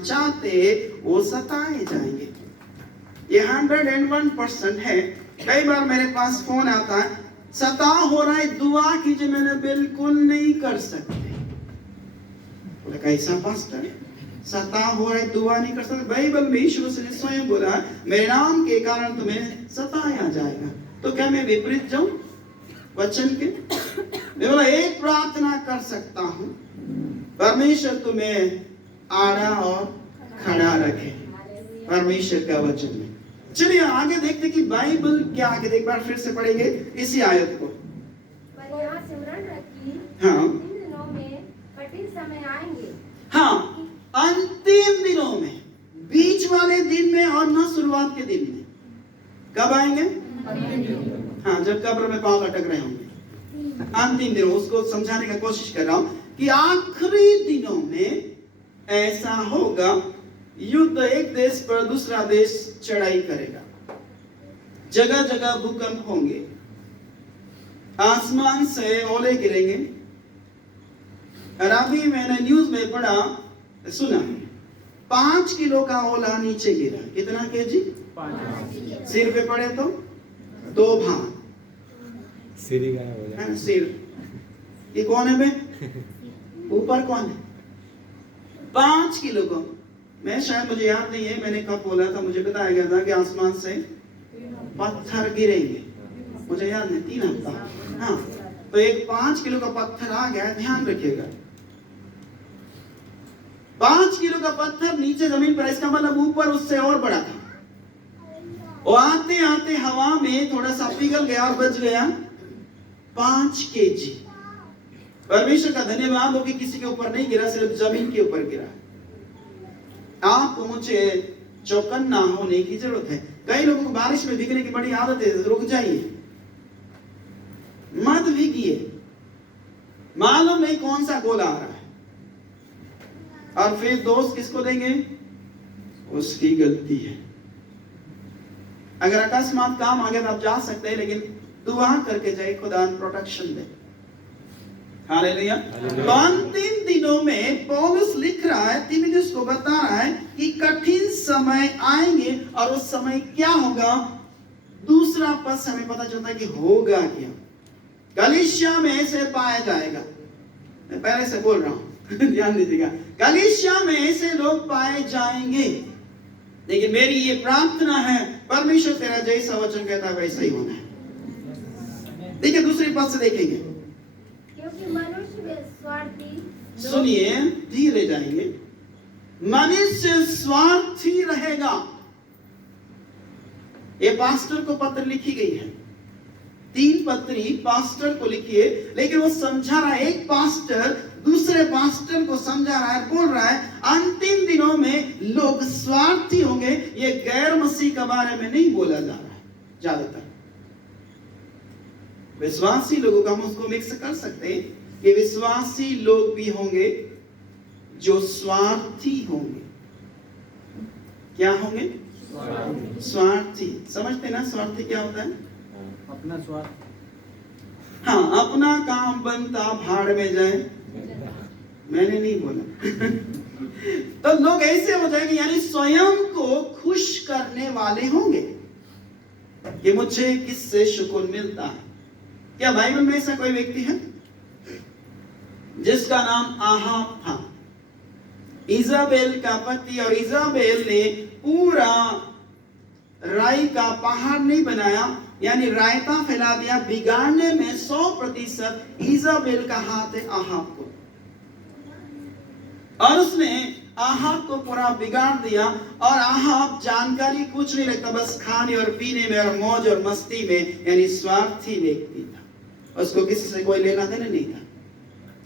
चाहते वो सताए जाएंगे। ये 101% है। कई बार मेरे पास फोन आता है, सता हो रहा है, दुआ कीजिए, मैंने बिल्कुल नहीं कर सकते। बोले कैसा पास्टर, सता हो रहा है, दुआ नहीं कर सकते? बाइबल में यीशु मसीह ने स्वयं बोला, मेरे नाम के कारण तुम्हें सताया जाएगा। तो क्या मैं विपरीत जाऊं वचन के? मैं बोला एक प्रार्थना कर सकता हूं, परमेश्वर तुम्हें आड़ा और खड़ा रखे, परमेश्वर का वचन में। चलिए आगे देखते कि बाइबल क्या आगे, एक बार फिर से पढ़ेंगे इसी आयत को। पर यहाँ सिमरन रखी, हाँ, इन दिनों में कठिन समय आएंगे। हाँ, अंतिम दिनों में, बीच वाले दिन में और न शुरुआत के दिन में। कब आएंगे? हाँ, जब कब्र में पांव लटक रहे होंगे। अंतिम दिनों, उसको समझाने का कोशिश कर रहा हूं कि आखिरी दिनों में ऐसा होगा, युद्ध, एक देश पर दूसरा देश चढ़ाई करेगा, जगह जगह भूकंप होंगे, आसमान से ओले गिरेंगे। और अभी मैंने न्यूज में पढ़ा, सुना, 5 किलो का ओला नीचे गिरा। कितना केजी? 5। सिर पे पड़े तो 2 भाग सिर ही गायब हो जाए। सिर ये कौन है बे? ऊपर कौन है? 5 किलो को, मैं शायद, मुझे याद नहीं है मैंने कब बोला था, मुझे बताया गया था कि आसमान से पत्थर गिरेंगे, मुझे याद नहीं, 3 हफ्ता। हाँ, तो एक 5 किलो का पत्थर आ गया, ध्यान रखिएगा। 5 किलो का पत्थर नीचे जमीन पर, इसका मतलब ऊपर उससे और बड़ा था। वो आते आते हवा में थोड़ा सा पिघल गया और बच गया 5 केजी। परमेश्वर का धन्यवाद हो कि किसी के ऊपर नहीं गिरा, सिर्फ जमीन के ऊपर गिरा। आपको मुझे चौकन्ना होने की जरूरत है। कई लोगों को बारिश में भीगने की बड़ी आदत है, रुक जाइए, मत भीगिए, मालूम नहीं कौन सा गोला आ रहा है। और फिर दोस्त किसको देंगे? उसकी गलती है। अगर अकस्मात काम आ गया तो आप जा सकते हैं, लेकिन दुआ करके जाए, खुदा प्रोटेक्शन दे। हालेलुया। तो अंतिम दिनों में पौलुस लिख रहा है, तीमुथियुस को बता रहा है कि कठिन समय आएंगे, और उस समय क्या होगा? दूसरा पद से हमें पता चलता है कि होगा क्या। कलीसिया में ऐसे पाया जाएगा, मैं पहले से बोल रहा हूं ध्यान दीजिएगा, कलीसिया में ऐसे लोग पाए जाएंगे। लेकिन मेरी ये प्रार्थना है, परमेश्वर तेरा जैसा वचन कहता है वैसा ही होना है। देखिए दूसरी पद से देखेंगे, क्योंकि मनुष्य स्वार्थी, सुनिए धीरे जाएंगे, मनुष्य स्वार्थी रहेगा। ये पास्टर को पत्र लिखी गई है, 3 पत्री पास्टर को लिखी है, लेकिन वो समझा रहा है, एक पास्टर दूसरे पास्टर को समझा रहा है, बोल रहा है अंतिम दिनों में लोग स्वार्थी होंगे। ये गैर मसीह के बारे में नहीं बोला जा रहा है, ज्यादातर विश्वासी लोगों का हम उसको मिक्स कर सकते हैं कि विश्वासी लोग भी होंगे जो स्वार्थी होंगे। क्या होंगे? स्वार्थी। समझते ना स्वार्थी क्या होता है? अपना स्वार्थ। हाँ, अपना काम बनता भाड़ में जाए, मैंने नहीं बोला तो लोग ऐसे हो जाएंगे, यानी स्वयं को खुश करने वाले होंगे कि मुझे किससे सुकून मिलता है। क्या बाइबल में ऐसा कोई व्यक्ति है जिसका नाम आहाब था, इजाबेल का पति, और इजाबेल ने पूरा राई का पहाड़ नहीं बनाया, यानी रायता फैला दिया, बिगाड़ने में 100% इजाबेल का हाथ है आहाब को, और उसने आहाब को पूरा बिगाड़ दिया। और आहाब जानकारी कुछ नहीं रखता, बस खाने और पीने में और मौज और मस्ती में, यानी स्वार्थी व्यक्ति था। उसको किसी से कोई लेना देना नहीं था,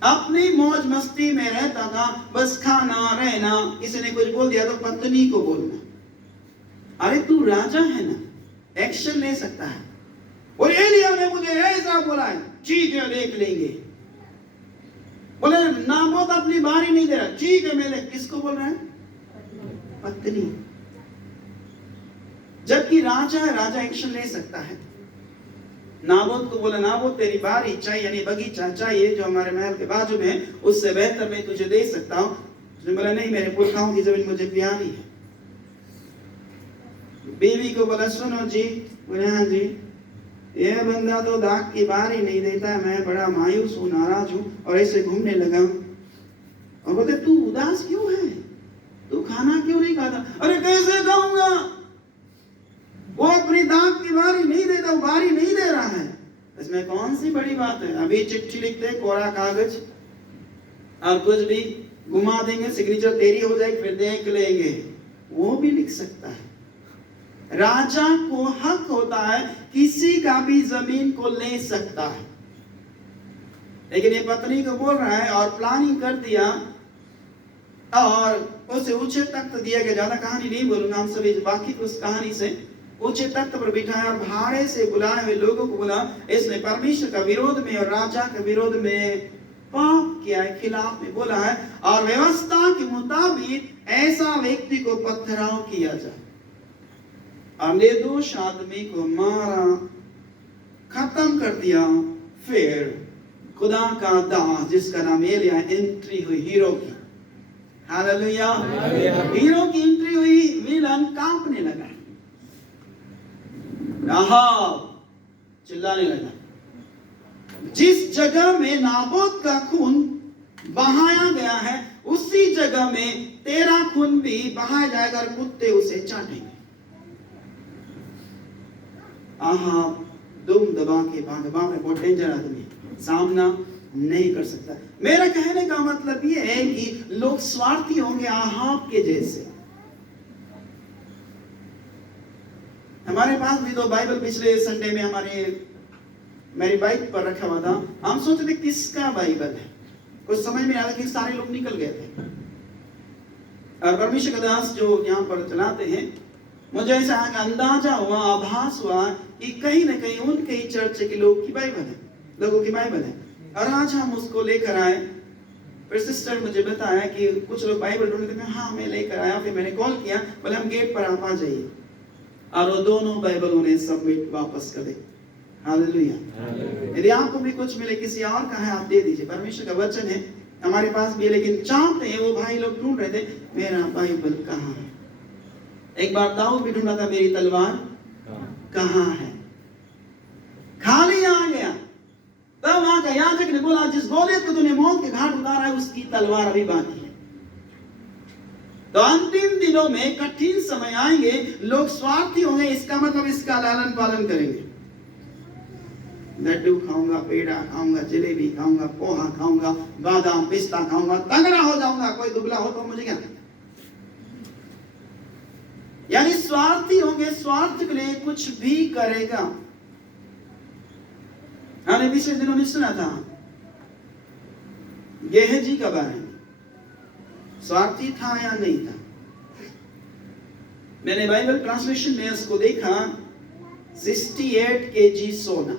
अपनी मौज मस्ती में रहता था, बस खाना रहना। किसी ने कुछ बोल दिया तो पत्नी को बोलना, अरे तू राजा है ना, एक्शन ले सकता है। और एलिया ने मुझे ऐसा बोला है, ठीक है देख लेंगे। बोले नाबोत अपनी बारी नहीं दे रहा, ठीक है मैं किसको बोल रहा है? पत्नी। जबकि राजा है, राजा एक्शन ले सकता है। नाबोत को बोला, नाबोत तेरी बारी चाहिए, यानी बगीचा चाहिए जो हमारे महल के बाजू में, उससे बेहतर मैं तुझे दे सकता हूं, उसने बोला नहीं, मेरे पुरखाओं की जमीन मुझे प्यारी है। बीवी को बोला सुनो जी, बोले हाँ जी, ये बंदा तो दाग की बार ही नहीं देता, मैं बड़ा मायूस हूँ, नाराज हूँ और ऐसे घूमने लगा। और बोलते तू उदास क्यों है, तू खाना क्यों नहीं खाता? अरे कैसे खाऊंगा, वो अपनी दाग की बारी नहीं देता, वो बारी नहीं दे रहा है, इसमें कौन सी बड़ी बात है? अभी चिट्ठी लिखते हैं, कोरा कागज और कुछ भी घुमा देंगे, सिग्नेचर तेरी हो जाएगी, फिर देख लेंगे, वो भी लिख सकता है। राजा को हक होता है किसी का भी जमीन को ले सकता है, लेकिन ये पत्नी को बोल रहा है और प्लानिंग कर दिया और उसे ऊंचे तख्त दिया गया। ज्यादा कहानी नहीं बोलूंगा, हम सभी वाकिफ उस कहानी से। ऊंचे तख्त पर बिठाया और भाड़े से बुलाए हुए लोगों को बोला, इसने परमेश्वर का विरोध में और राजा के विरोध में पाप किया है, खिलाफ में बोला है, और व्यवस्था के मुताबिक ऐसा व्यक्ति को पथराव किया जाए। निर्दोष आदमी को मारा, खत्म कर दिया। फिर खुदा का दास जिसका नाम एलिया, एंट्री हुई हीरो की। हालेलुया, हीरो की एंट्री हुई, विलन कांपने लगा, चिल्लाने लगा। जिस जगह में नाबोत का खून बहाया गया है, उसी जगह में तेरा खून भी बहाया जाएगा और कुत्ते उसे चाटेंगे। दुम दबा के भाग, बाप रे बहुत डेंजर आदमी, सामना नहीं कर सकता। मेरा कहने का मतलब ये है कि लोग स्वार्थी होंगे आहाब के जैसे। हमारे पास भी दो बाइबल पिछले संडे में मेरी बाइक पर रखा हुआ था। हम सोचते थे किसका बाइबल है, कुछ समझ में आया कि सारे लोग निकल गए थे। और परमेश्वर का दास जो यहाँ पर चलाते हैं, मुझे ऐसा अंदाजा हुआ, आभास हुआ कि कहीं ना कहीं उनके ही चर्च के लोगों की बाइबल है। और आज हम उसको लेकर आए। फिर सिस्टर मुझे बताया कि कुछ लोग बाइबल ढूंढ रहे थे। हाँ, मैं लेकर आया। फिर मैंने कॉल किया, बोले हम गेट पर आप आ जाइए, और वो दोनों बाइबल उन्हें सबमिट वापस कर दे। हालेलुया। यदि आपको भी कुछ मिले, किसी और का है, आप दे दीजिए। परमेश्वर का वचन है, हमारे पास भी है, लेकिन चाहते हैं, वो भाई लोग ढूंढ रहे थे मेरा बाइबल कहाँ है। एक बार दाऊद भी ढूंढा था, मेरी तलवार कहाँ है, खाली आ गया। तब वहां का याजक ने बोला, जिस गोलियत को तूने मौत के घाट उतारा है, उसकी तलवार अभी बाकी है। तो अंतिम दिनों में कठिन समय आएंगे, लोग स्वार्थी होंगे। इसका मतलब इसका लालन पालन करेंगे। लड्डू खाऊंगा, पेड़ा खाऊंगा, जलेबी खाऊंगा, पोहा खाऊंगा, बादाम पिस्ता खाऊंगा, तगड़ा हो जाऊंगा, कोई दुबला हो तो मुझे क्या। यानी स्वार्थी होंगे, स्वार्थ के लिए कुछ भी करेगा। हमने पिछले दिनों में सुना था गेहजी का बारे में, स्वार्थी था या नहीं था। मैंने बाइबल ट्रांसलेशन में उसको देखा, 68 kg सोना,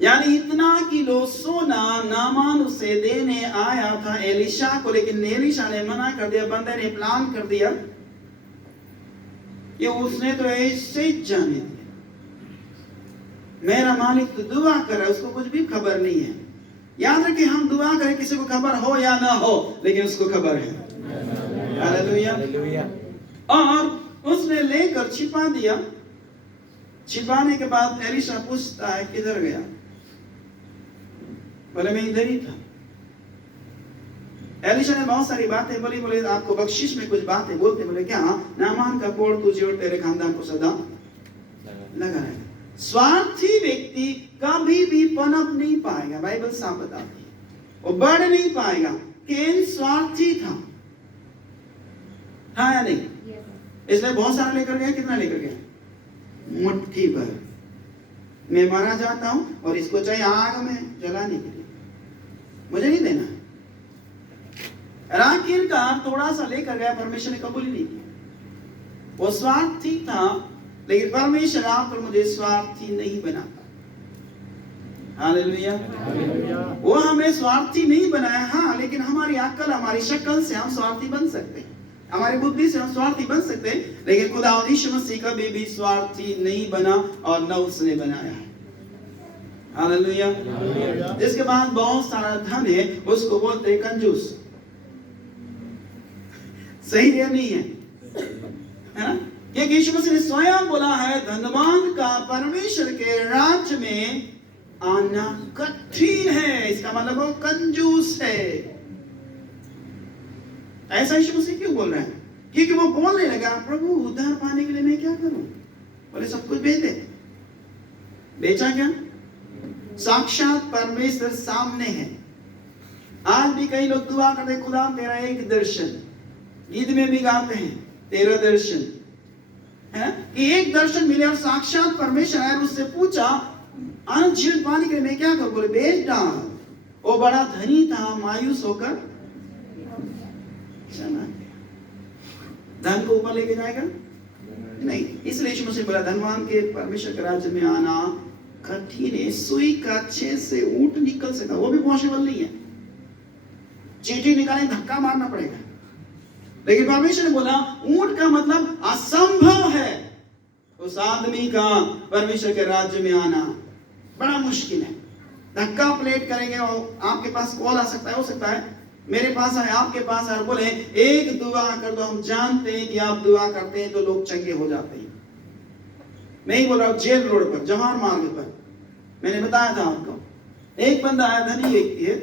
यानी इतना किलो सोना नामान उसे देने आया था एलिशा को, लेकिन एलिशा ने मना कर दिया। बंदे ने प्लान कर दिया कि उसने तो ऐसे जाने दिया, मेरा मालिक तो दुआ कर रहा है, उसको कुछ भी खबर नहीं है। याद रखिए, हम दुआ करें, किसी को खबर हो या ना हो, लेकिन उसको खबर है। हालेलुया। और उसने लेकर छिपा दिया। छिपाने के बाद एलिशा पूछता है किधर गया, बोले मैं इधर ही था। एलिशा ने बहुत सारी बातें बोली। बोले आपको बख्शिश में कुछ बातें बोलते। बोले क्या? नामान का कोड़ तुझे और तेरे खानदान को सदा लगा रहेगा। स्वार्थी व्यक्ति कभी भी पनप नहीं पाएगा, बाइबल साफ बताती है, वो बढ़ नहीं पाएगा। केन स्वार्थी था या नहीं? इसलिए बहुत सारा लेकर गया। कितना लेकर गया? मुट्ठी भर। मैं मारा जाता हूं और इसको चाहिए आग में जलाने के लिए, मुझे नहीं देना। आखिरकार थोड़ा सा लेकर गया, परमेश्वर ने कबूल नहीं किया। वो स्वार्थी था, लेकिन परमेश्वर आपको मुझे स्वार्थी नहीं बनाता। हालेलुया। वो हमें स्वार्थी नहीं बनाया, हाँ, लेकिन हमारी अक्ल, हमारी शक्ल से हम स्वार्थी बन सकते हैं, हमारी बुद्धि से हम स्वार्थी बन सकते हैं, लेकिन खुदा यीशु मसीह कभी भी स्वार्थी नहीं बना और न उसने बनाया है। हालेलुया। हालेलुया। जिसके पास बहुत सारा धन है उसको बोलते हैं कंजूस। सही है नहीं है? है ना? क्योंकि यीशु मसीह ने स्वयं बोला है धनवान का परमेश्वर के राज्य में आना कठिन है। इसका मतलब वो कंजूस है। ऐसा यीशु मसीह क्यों बोल रहा है? क्योंकि वो बोलने लगा प्रभु उद्धार पाने के लिए मैं क्या करूं? बोले सब कुछ बेच दे। बेचा क्या? साक्षात परमेश्वर सामने है। आज भी कई लोग दुआ करते खुदा तेरा एक दर्शन, गीत में भी गाते हैं तेरा दर्शन, है कि एक दर्शन मिले और साक्षात परमेश्वर आए, उससे पूछा अनंत जीवन पाने के लिए मैं क्या करूं? बोले बेच डाल। वो बड़ा धनी था, मायूस होकर चला गया। धन को ऊपर लेके जाएगा नहीं। इसलिए यीशु मसीह बोला धनवान के परमेश्वर के राज्य में आना कठिन है। सुई का छेद से ऊंट निकल सकता, वो भी पॉसिबल नहीं है। चींटी निकालने धक्का मारना पड़ेगा। लेकिन परमेश्वर ने बोला ऊंट का मतलब असंभव है। उस आदमी का परमेश्वर के राज्य में आना बड़ा मुश्किल है। धक्का प्लेट करेंगे और आपके पास कॉल आ सकता है, हो सकता है मेरे पास आए, आपके पास आए, बोले एक दुआ कर दो। हम जानते हैं कि आप दुआ करते हैं तो लोग चंगे हो जाते हैं। मैं ही बोल रहा हूँ जेल रोड पर, जवाहर मार्ग पर, मैंने बताया था आपको, एक बंदा आया, धनी व्यक्ति है,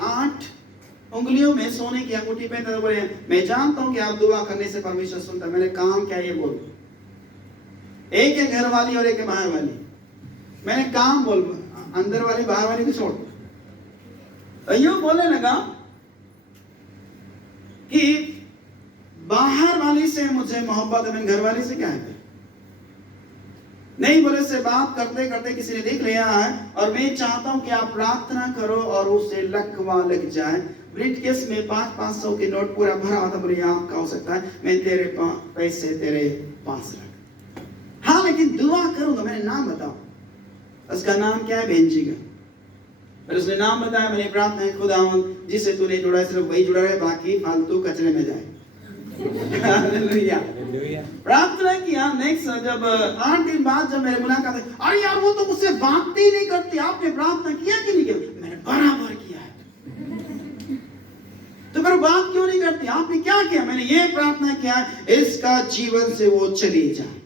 8 उंगलियों में सोने की अंगूठी पहनता, बोले मैं जानता हूं कि आप दुआ करने से परमेश्वर सुनता है। मैंने काम क्या ये बोल, एक है घर वाली और एक है बाहर वाली। मैंने काम बोल, अंदर वाली बाहर वाली को छोड़। यूं बोलने लगा कि बाहर वाली से मुझे मोहब्बत है, मैं घर वाली से क्या है नहीं। बोले से बात करते करते किसी ने देख लिया है और मैं चाहता हूं कि आप प्रार्थना करो और उसे लकवा लग जाए। ब्रीफकेस में 500 के नोट पूरा भरा हुआ था। बोले आपका हो सकता है, मैं तेरे पैसे तेरे पास रख। हाँ लेकिन दुआ करूंगा। मैंने नाम बताओ, उसका नाम क्या है? बेंजी का। फिर उसने नाम बताया। मैंने प्रार्थना है खुदा जिसे तूने जुड़ा है सिर्फ वही जुड़ा रहे, बाकी फालतू कचरे में जाए। हालेलुया। प्रार्थना किया। नेक्स्ट जब 8 दिन बाद जब मेरे मुलाकात है, अरे यार वो तो मुझसे बात ही नहीं करती, आपने प्रार्थना किया कि नहीं किया? मैंने बराबर किया है। तो फिर बात क्यों नहीं करती? आपने क्या किया? मैंने ये प्रार्थना किया इसका जीवन से वो चली जाए।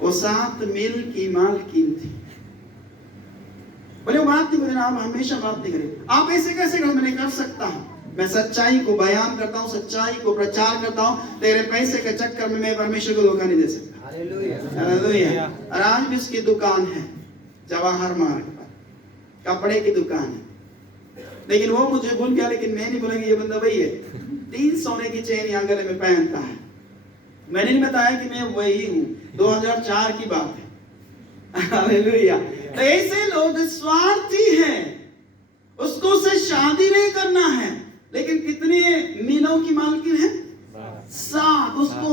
वो 7 मील की मालकिन थी। बोले वो बात नहीं करें, आप हमेशा बात नहीं करें। आप ऐसे कैसे करो? मैंने कर सकता हूं। मैं सच्चाई को बयान करता हूं, सच्चाई को प्रचार करता हूं। तेरे पैसे के चक्कर में मैं परमेश्वर को धोखा नहीं दे सकता। हालेलुया। और आज भी उसकी दुकान है जवाहर मार्ग पर, कपड़े की दुकान है। लेकिन वो मुझे भूल गया, लेकिन मैं नहीं बोलेंगे ये बंदा वही है। 3 सोने की चेन यहाँ गले में पहनता है। मैंने नहीं बताया कि मैं वही हूँ। 2004 की बात है। हालेलुया। तो ऐसे लोग स्वार्थी हैं। उसको से शादी नहीं करना है, लेकिन कितने मीलों की मालकिन है? 7। उसको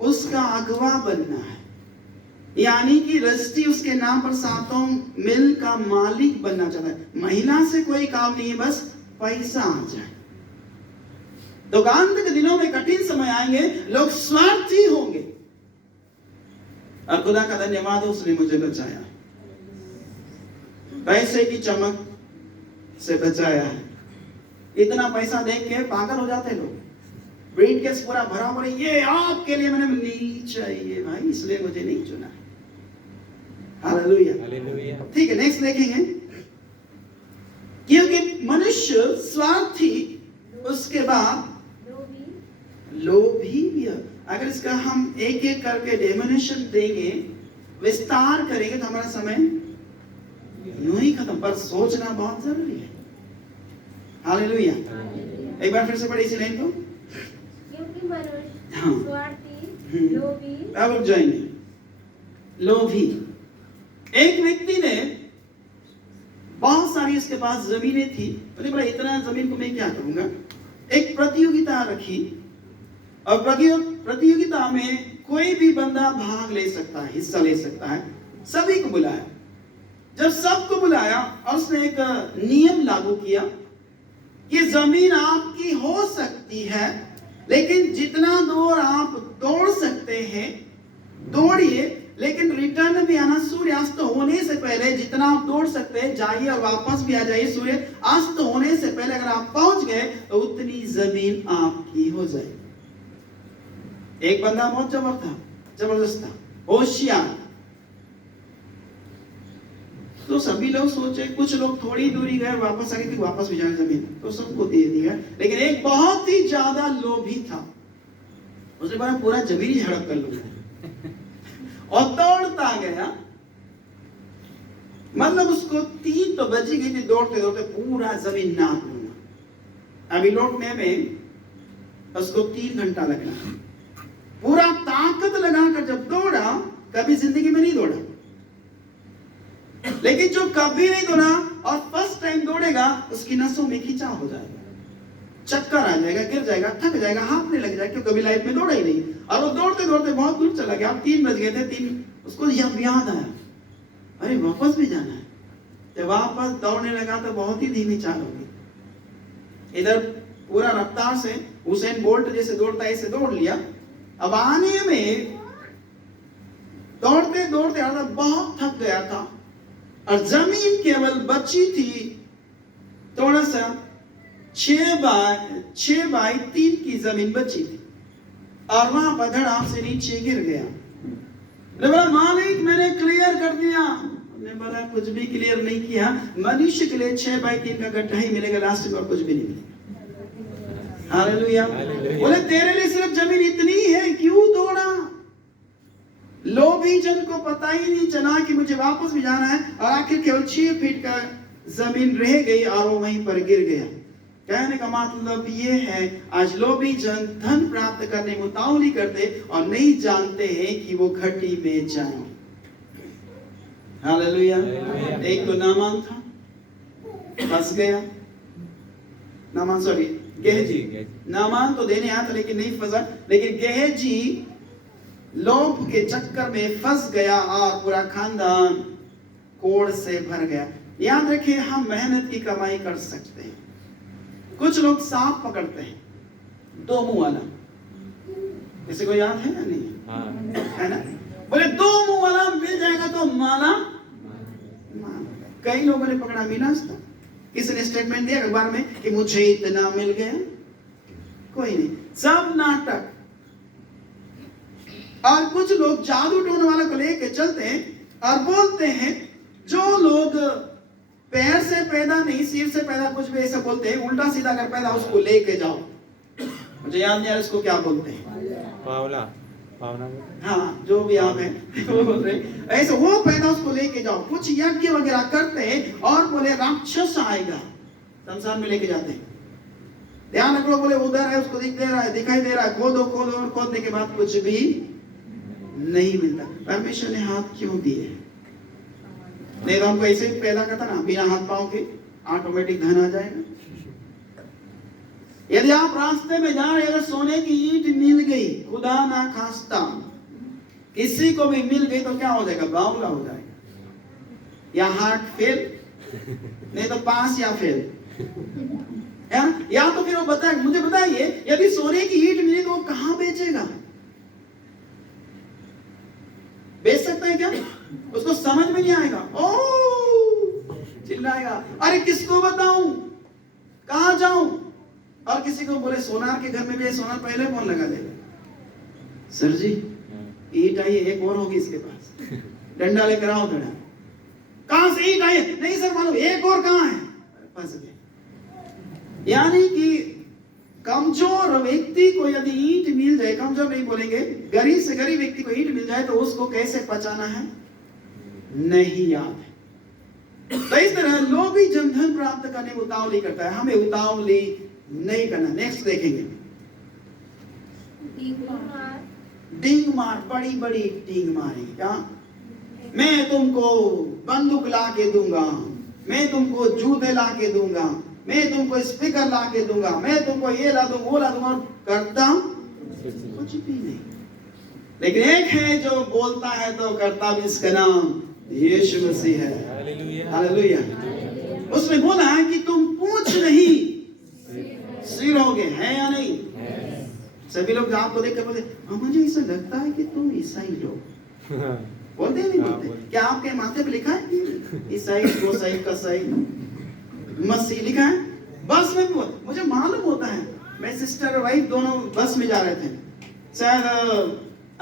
उसका अगवा बनना है, यानी कि रस्ती उसके नाम पर 7 मील का मालिक बनना चाहता है। महिला से कोई काम नहीं है, बस पैसा आ जाए। तो अंत के दिनों में कठिन समय आएंगे, लोग स्वार्थी होंगे। और खुदा का धन्यवाद है, उसने मुझे बचाया, पैसे की चमक से बचाया है। इतना पैसा देख के पागल हो जाते लोग। ब्रीफकेस पूरा भरा हुआ, ये आपके लिए। मैंने नहीं चाहिए भाई, इसलिए मुझे नहीं चुना। हालेलुया। हालेलुया। ठीक है, नेक्स्ट देखेंगे। क्योंकि मनुष्य स्वार्थी, उसके बाद लोभी भी है। अगर इसका हम एक एक करके डेफिनेशन देंगे, विस्तार करेंगे तो हमारा समय यूं ही खत्म। पर सोचना बहुत जरूरी है। हालेलुया। एक बार फिर से पढ़े इसी लाइन को। क्योंकि मनुष्य हाँ। स्वार्थी, लोभी। अब रुक जाएंगे। लोभी। एक व्यक्ति ने बहुत सारी उसके पास जमीनें थी। बोले बड़ा इतना जमीन को मैं क्या करूंगा। एक प्रतियोगिता रखी और प्रतियोगिता में कोई भी बंदा भाग ले सकता है, हिस्सा ले सकता है। सभी को बुलाया। जब सबको बुलाया और उसने एक नियम लागू किया कि जमीन आपकी हो सकती है, लेकिन जितना दूर आप दौड़ सकते हैं दौड़िए, लेकिन रिटर्न भी आना, सूर्यास्त होने से पहले जितना आप दौड़ सकते हैं जाइए और वापस भी आ जाइए। सूर्य अस्त होने से पहले अगर आप पहुंच गए तो उतनी जमीन आपकी हो जाएगी। एक बंदा बहुत जबरदस्त था, होशियार। तो सभी लोग सोचे, कुछ लोग थोड़ी दूरी गए वापस आ गए कि वापस भी जाए जमीन, तो सबको दे दिया। लेकिन एक बहुत ही ज्यादा लोभी था, उसने बोला पूरा जमीन ही हड़प कर लूंगा और दौड़ता गया। मतलब उसको 3 तो बजी गई थी, दौड़ते दौड़ते पूरा जमीन नाप लूंगा। अभी लौटने में उसको 3 घंटा लगना। पूरा ताकत लगाकर जब दौड़ा, कभी जिंदगी में नहीं दौड़ा, लेकिन जो कभी नहीं दौड़ा और फर्स्ट टाइम दौड़ेगा उसकी नसों में खिंचाव हो जाएगा, चक्कर आ जाएगा, गिर जाएगा, थक जाएगा, हांफने लग जाएगा, क्योंकि कभी लाइफ में दौड़ा ही नहीं। और वो दौड़ते दौड़ते बहुत दूर चला गया। 3 बज गए थे, 3 उसको याद आया, अरे वापस भी जाना है। जब वापस दौड़ने लगा तो बहुत ही धीमी चाल होगी। इधर पूरा रफ्तार से हुसैन बोल्ट जैसे दौड़ता है ऐसे दौड़ लिया। अब आने में दौड़ते दौड़ते बहुत थक गया था और जमीन केवल बची थी थोड़ा सा 6 बाई 3 की जमीन बची थी और वहां पर धड़ाम से नीचे गिर गया। बोला मालिक मैंने क्लियर कर दिया। हमने बोला कुछ भी क्लियर नहीं किया, मनुष्य के लिए 6 बाई 3 का गड्ढा ही मिलेगा, लास्ट में कुछ भी नहीं मिलेगा। हालेलुया। बोले तेरे लिए सिर्फ जमीन इतनी है, क्यों दौड़ा? लोभी जन को पता ही नहीं चला कि मुझे वापस भी जाना है और आखिर केवल 6 फीट का जमीन रह गई और वो वहीं पर गिर गया। कहने का मतलब ये है, आज लोभी जन धन प्राप्त करने में उतावली करते और नहीं जानते हैं कि वो घटी में जाएंगे। हालेलुया। एक तो नामान था, फंस गया। नामान सॉरी गेहजी, नामान तो देने आया था लेकिन नहीं फंसा, लेकिन गेहजी लोभ के चक्कर में फंस गया और पूरा खानदान कोड़ से भर गया। याद रखिए, हम मेहनत की कमाई कर सकते हैं। कुछ लोग सांप पकड़ते हैं, 2 मुंह वाला, किसी को याद है या नहीं? हाँ। है ना? बोले 2 मुंह वाला मिल जाएगा तो माला। कई लोगों ने पकड़ा, मिला था। किसी ने स्टेटमेंट दिया अखबार में कि मुझे इतना मिल गया, कोई नहीं, सब नाटक। और कुछ लोग जादू टोने वाला को लेके चलते हैं और बोलते हैं, जो लोग पैर से पैदा नहीं सिर से पैदा, कुछ भी ऐसा बोलते हैं, उल्टा सीधा कर पैदा उसको लेके जाओ। मुझे याद नहीं आ रहा उसको क्या बोलते हैं, पावना, हाँ जो भी आप हैं वो बोल रहे ऐसे, वो पैदा उसको लेके जाओ। कुछ यज्ञ वगैरह करते हैं और बोले राक्षस आएगा, शमशान में लेके जाते हैं। ध्यान रखो, बोले उधर है, उसको दिखाई दे रहा है, खोदो खोदो, और खोदने के बाद कुछ भी नहीं मिलता। परमेश्वर ने हाथ क्यों दिए? नहीं तो हमको ऐसे ही पैदा करता ना, बिना हाथ पांव के ऑटोमेटिक धन आ जाएगा। यदि आप रास्ते में जा रहे, अगर सोने की ईंट मिल गई, खुदा ना खास्ता किसी को भी मिल गई, तो क्या हो जाएगा? बावला हो जाएगा, या हार्ट फेल, नहीं तो पास या फेल, या तो फिर वो बताए, मुझे बताइए, यदि सोने की ईंट मिली तो वो कहां बेचेगा? बेच सकता है क्या? उसको समझ में नहीं आएगा, ओ चिल्लाएगा, अरे किसको बताऊं, कहां जाऊं? और किसी को बोले सोनार के घर में भी सोनार, पहले फोन लगा देगा, सर जी ईंट आई, एक और होगी इसके पास, डंडा लेकर आओ थोड़ा। कहां से ईंट आई? नहीं सर मालूम, एक और कहां है? फंस गए। यानी कि कमजोर व्यक्ति को यदि ईंट मिल जाए, कमजोर नहीं बोलेंगे, गरीब से गरीब व्यक्ति को ईंट मिल जाए तो उसको कैसे पचाना है नहीं याद है। तो इस तरह लोभी जन धन प्राप्त करने में उतावली करता है, हमें उतावली नहीं करना। नेक्स्ट देखेंगे, डींग मार, बड़ी बड़ी डींग मारी। क्या? मैं तुमको बंदूक ला के दूंगा, मैं तुमको जूते ला के दूंगा, मैं तुमको स्पीकर ला के दूंगा, मैं तुमको ये ला दूंगा, वो ला दूंगा, और करता कुछ भी नहीं। लेकिन एक है जो बोलता है तो करता भी, इसका नाम यीशु मसीह है। हालेलुया। उसने बोला है कि तुम पूछ नहीं सिर होगे, है या नहीं? सभी लोग आपको देख कर बोलते, मुझे ऐसा लगता है कि तुम ईसाई लोग। बोलते हैं नहीं हाँ, बोलते? बोलते। क्या आपके माथे पे लिखा है कि ईसाई, गोसाई, कसाई, मसीह लिखा है? बस में भी मुझे मालूम होता है, मैं सिस्टर और वाइफ दोनों बस में जा रहे थे, शायद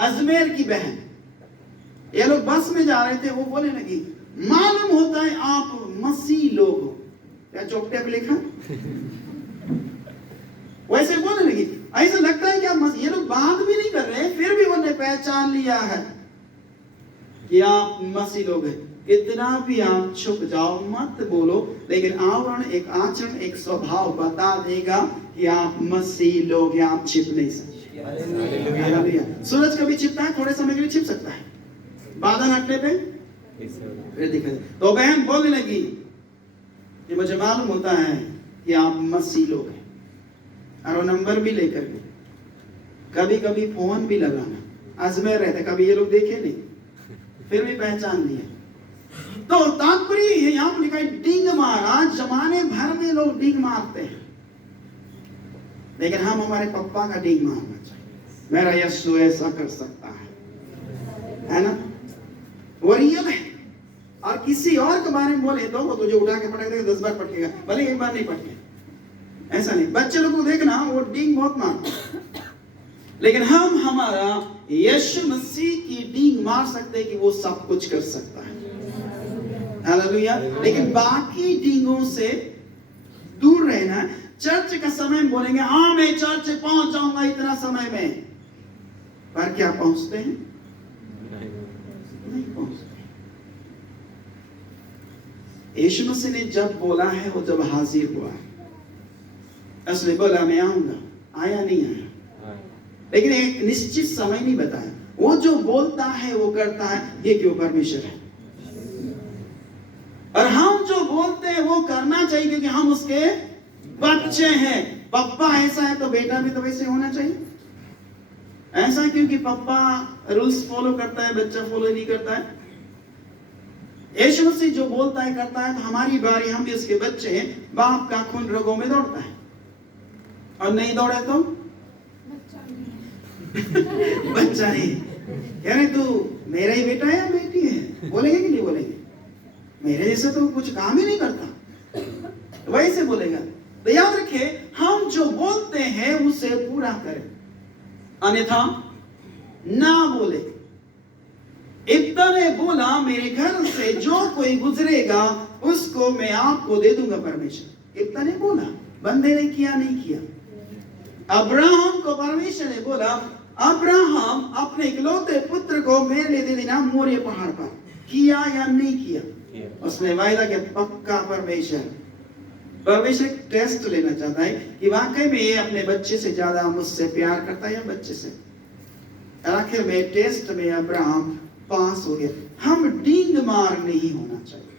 अजमेर की बहन, ये लोग बस में जा रहे थे, वो बोले लगी मालूम होता है आप मसीह लोग हो। क्या चौकटे पे लिखा? वैसे बोलने लगी, ऐसा लगता है कि आप ये लोग बात भी नहीं कर रहे, फिर भी उन्होंने पहचान लिया है कि आप मसीह लोग हैं। कितना भी आप छुप जाओ, मत बोलो, लेकिन आवरण, एक आचरण, एक स्वभाव बता देगा कि आप मसीह लोग हैं, आप छिप नहीं सकते। हालेलुया। सूरज कभी छिपता है? थोड़े समय के लिए छिप सकता है, बादल हटने पे फिर दिखाई। तो बहन बोलने लगी कि मुझे मालूम होता है कि आप मसीह लोग हैं, और वो नंबर भी लेकर के कभी कभी फोन भी लगाना, अजमेर रहते, कभी ये लोग देखे नहीं, फिर भी पहचान लिए। तो तात्पर्य है यहाँ पर लिखा है डिंग मार। आज जमाने भर में लोग डिंग मारते हैं, लेकिन हम हमारे पप्पा का डिंग मारना चाहिए। मेरा यीशु ऐसा कर सकता है ना? वो रियल है। और किसी और के बारे में बोले तो वो तुझे उठा के पटक देगा, 10 बार पटकेगा, भले एक बार नहीं पटके। ऐसा नहीं, बच्चे लोग को देखना वो डींग बहुत मारते, लेकिन हम हमारा यीशु मसीह की डींग मार सकते हैं कि वो सब कुछ कर सकता है। हालेलुया। लेकिन बाकी डींगों से दूर रहना। चर्च का समय बोलेंगे हाँ मैं चर्च पहुंच जाऊंगा इतना समय में, पर क्या पहुंचते हैं? नहीं पहुंचते। यीशु मसीह ने जब बोला है, वो जब हाजिर हुआ है, उसने बोला मैं आऊंगा, आया नहीं आया, लेकिन एक निश्चित समय नहीं बताया। वो जो बोलता है वो करता है, ये क्यों परमेश्वर है। और हम जो बोलते हैं वो करना चाहिए, क्योंकि हम उसके बच्चे हैं। पप्पा ऐसा है तो बेटा भी तो वैसे होना चाहिए। ऐसा क्योंकि पप्पा रूल्स फॉलो करता है, बच्चा फॉलो नहीं करता है। यीशु मसीह जो बोलता है करता है, तो हमारी बारी, हम भी उसके बच्चे हैं। बाप का खून रगों में दौड़ता है, और नहीं दौड़े तो बच्चा नहीं। कह रहे तू मेरा ही बेटा है या बेटी है? बोलेंगे कि नहीं बोलेंगे? मेरे जैसे तो कुछ काम ही नहीं करता, वैसे बोलेगा। तो याद रखिए, हम जो बोलते हैं उसे पूरा करें, अन्यथा ना बोले। इतना ने बोला मेरे घर से जो कोई गुजरेगा उसको मैं आपको दे दूंगा परमेश्वर। इतना ने बोला, बंदे ने किया नहीं किया। अब्राहम को परमेश्वर ने बोला अब्राहम अपने इकलौते पुत्र को मेरे लिए दे देना मोरिया पहाड़ पर। किया या नहीं किया? उसने वायदा किया, पक्का परमेश्वर टेस्ट लेना चाहता है कि वाकई में ये अपने बच्चे से ज्यादा मुझसे प्यार करता है या बच्चे से। आखिर में टेस्ट में अब्राहम पास हो गया। हम डींग मार नहीं होना चाहिए।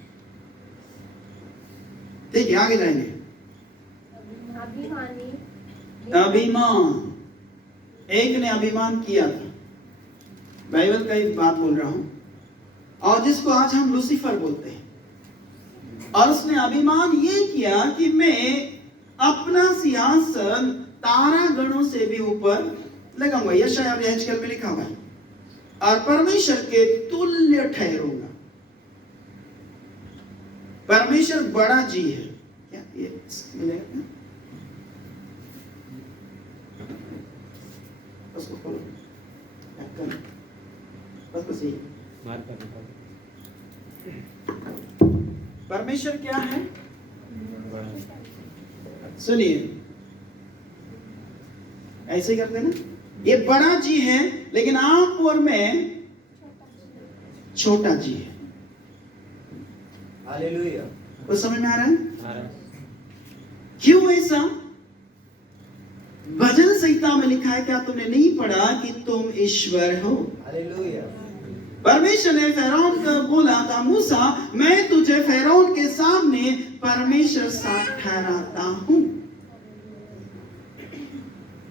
ठीक है, आगे जाएंगे। अभिमान, एक ने अभिमान किया था। बाइबल का एक बात बोल रहा हूं, और जिसको आज हम लूसीफर बोलते हैं। और उसने अभिमान ये किया कि मैं अपना सिंहासन तारा गणों से भी ऊपर लगाऊंगा। यशायाह और यहेजकेल में लिखा हुआ है, और परमेश्वर के तुल्य ठहरूंगा। परमेश्वर बड़ा जी है। क्या ये मिलेगा? उसको खोलो, बस यही। परमेश्वर क्या है? सुनिए, ऐसे ही करते ना, ये बड़ा जी है, लेकिन आप और मैं छोटा जी है। हालेलुया। वो समझ में आ रहा है? क्यों ऐसा? भजन संहिता में लिखा है, क्या तुमने नहीं पढ़ा कि तुम ईश्वर हो? हालेलुया। परमेश्वर ने फ़िरौन को बोला था, मूसा मैं तुझे फ़िरौन के सामने परमेश्वर सा ठहराता हूं।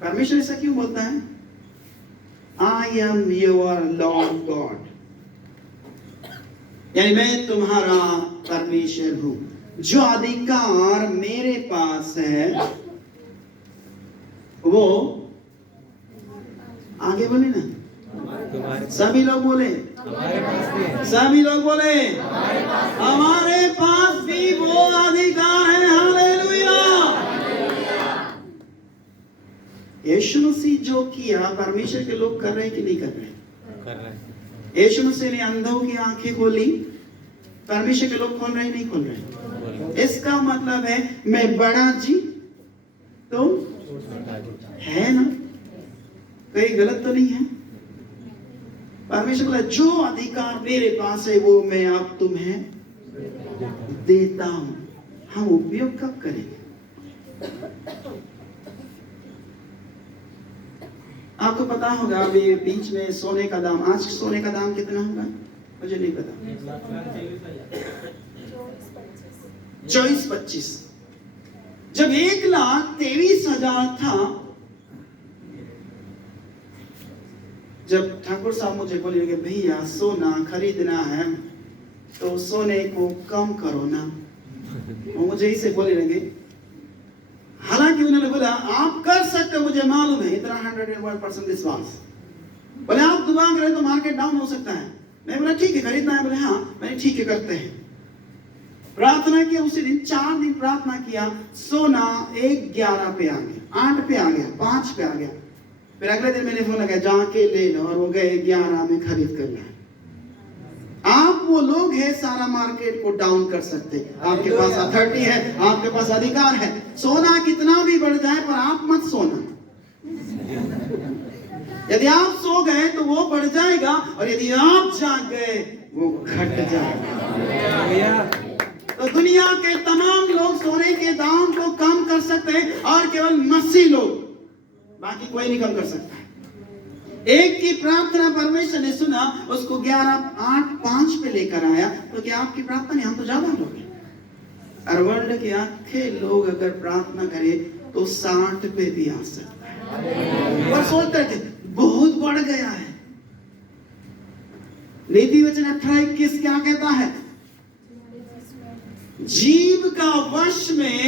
परमेश्वर ऐसा क्यों बोलता है? I am your Lord God, यानी मैं तुम्हारा परमेश्वर हूं। जो अधिकार मेरे पास है वो आगे बोले ना, तुम्हारे सभी लोग बोले, हमारे पास भी है। सभी लोग बोले, हमारे पास भी वो अधिकार है। हालेलुया। यीशु मसीह जो किया परमेश्वर के लोग कर रहे हैं कि नहीं कर रहे हैं? कर रहे हैं। यीशु मसीह ने अंधों की आंखें खोली, परमेश्वर के लोग खोल रहे हैं नहीं खोल रहे हैं? इसका मतलब है मैं बड़ा जी तो है ना, कहीं गलत तो नहीं है। परमेश्वर बोला जो अधिकार मेरे पास है वो मैं अब तुम्हें देता हूं, हम उपयोग कब करेंगे? आपको पता होगा अभी बीच में सोने का दाम, आज सोने का दाम कितना होगा मुझे नहीं पता, 24-25। जब 1,23,000 था, जब ठाकुर साहब मुझे बोले कि भैया सोना खरीदना है तो सोने को कम करो ना, वो मुझे इसे बोले लगे। हालांकि उन्होंने बोला आप कर सकते हो, मुझे मालूम है, इतना 101% विश्वास। बोले आप दुआ करें तो मार्केट डाउन हो सकता है। मैं बोला ठीक है खरीदना है, बोले हाँ, मैंने ठीक है करते हैं। प्रार्थना किया, उसी दिन 4 दिन प्रार्थना किया, सोना 1,11 पे आ गया, 8 पे आ गया, 5 पे आ गया। फिर अगले दिन मैंने फोन लगाया जाके ले लो, और वो गए 11 में खरीद कर लाए। आप वो लोग हैं सारा मार्केट को डाउन कर सकते, आपके पास अथॉरिटी है, आपके पास अधिकार है। सोना कितना भी बढ़ जाए पर आप मत सोना। यदि आप सो गए तो वो बढ़ जाएगा, और यदि आप जाग गए वो घट जाएगा। तो दुनिया के तमाम लोग सोने के दाम को कम कर सकते हैं, और केवल मसीह लोग, बाकी कोई नहीं कम कर सकता। एक की प्रार्थना परमेश्वर ने सुना, उसको 11:08:05 पे लेकर आया। तो क्या आपकी प्रार्थना नहीं, हम तो ज्यादा लोग हैं। और वर्ल्ड के आखे लोग अगर प्रार्थना करें तो 60 पे भी आ सकता है। और सोचते थे बहुत बढ़ गया है। नीति वचन 18:21 क्या कहता है? जीव का वश में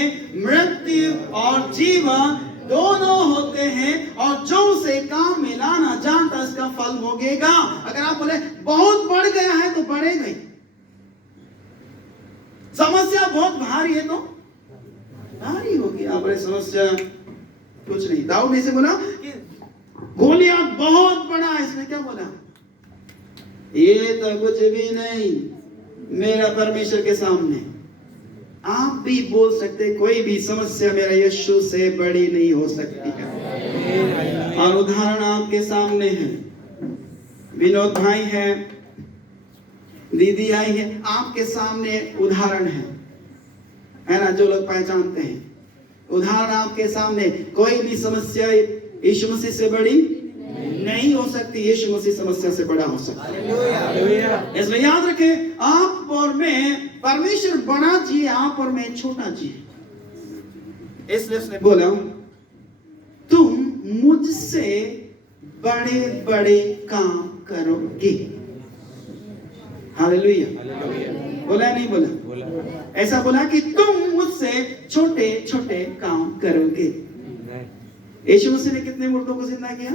मृत्यु और जीवन दोनों होते हैं, और जो उसे काम में लाना जानता इसका फल भोगेगा। अगर आप बोले बहुत बढ़ गया है तो बढ़ेगा ही। समस्या बहुत भारी है तो भारी होगी। आप बोले समस्या कुछ नहीं। दाऊद ने इसे बोला कि गोलियत बहुत बड़ा है, इसने क्या बोला? ये तो कुछ भी नहीं मेरा परमेश्वर के सामने। आप भी बोल सकते कोई भी समस्या मेरा यीशु से बड़ी नहीं हो सकती है। और उदाहरण आपके सामने है, विनोद भाई है, दीदी आई है, आपके सामने उदाहरण है ना, जो लोग पहचानते हैं। उदाहरण आपके सामने, कोई भी समस्या यीशु मसीह से बड़ी नहीं हो सकती, यीशु मसीह समस्या से बड़ा हो सकता है। इसलिए याद रखें, आप और मैं, परमेश्वर बड़ा जी है, आप और मैं छोटा जी है। इसलिए उसने बोला तुम मुझसे बड़े बड़े काम करोगे। हालेलुया। बोला नहीं बोला? बोला। ऐसा बोला कि तुम मुझसे छोटे छोटे काम करोगे। यीशु मसीह ने कितने मुर्दों को जिंदा किया?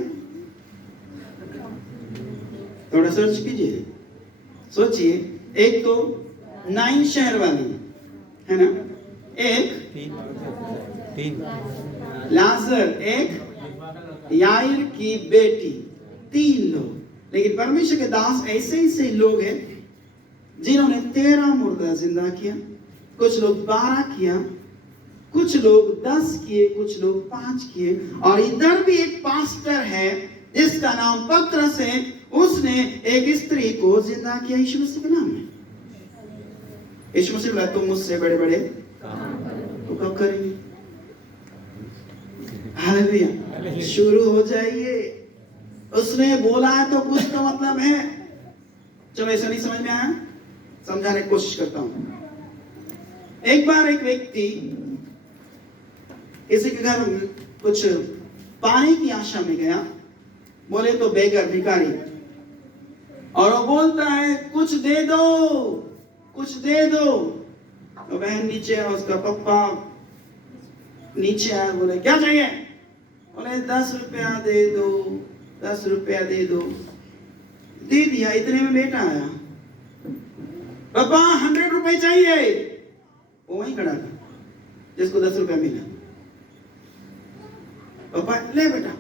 थोड़ा सर्च कीजिए, सोचिए। एक तो 9 शहर वाली है ना, एक 3 लाजर, एक याईर की बेटी, 3 लोग। लेकिन परमेश्वर के दास ऐसे ऐसे लोग हैं जिन्होंने 13 मुर्दा जिंदा किया। कुछ लोग 12 किया, कुछ लोग 10 किए, कुछ लोग 5 किए। और इधर भी एक पास्टर है जिसका नाम पतरस है, उसने एक स्त्री को जिंदा किया यीशु मसीह के नाम में। यीशु मसीह बोला तुम मुझसे बड़े बड़े तो कब करेंगे? हालेलुया। शुरू हो जाइए। उसने बोला है तो कुछ तो मतलब है। चलो ऐसा नहीं समझ में आया, समझाने की कोशिश करता हूं। एक बार एक व्यक्ति किसी के घर में कुछ पानी की आशा में गया, बोले तो बेगर भिखारी, और वो बोलता है कुछ दे दो, कुछ दे दो। तो बहन नीचे है, उसका पप्पा नीचे आया, बोले क्या चाहिए? बोले 10 रुपया दे दो, 10 रुपया दे दो। दे दिया, इतने में बेटा आया, पापा 100 रुपए चाहिए। वो वहीं खड़ा था जिसको 10 रुपया मिला। पापा ले बेटा।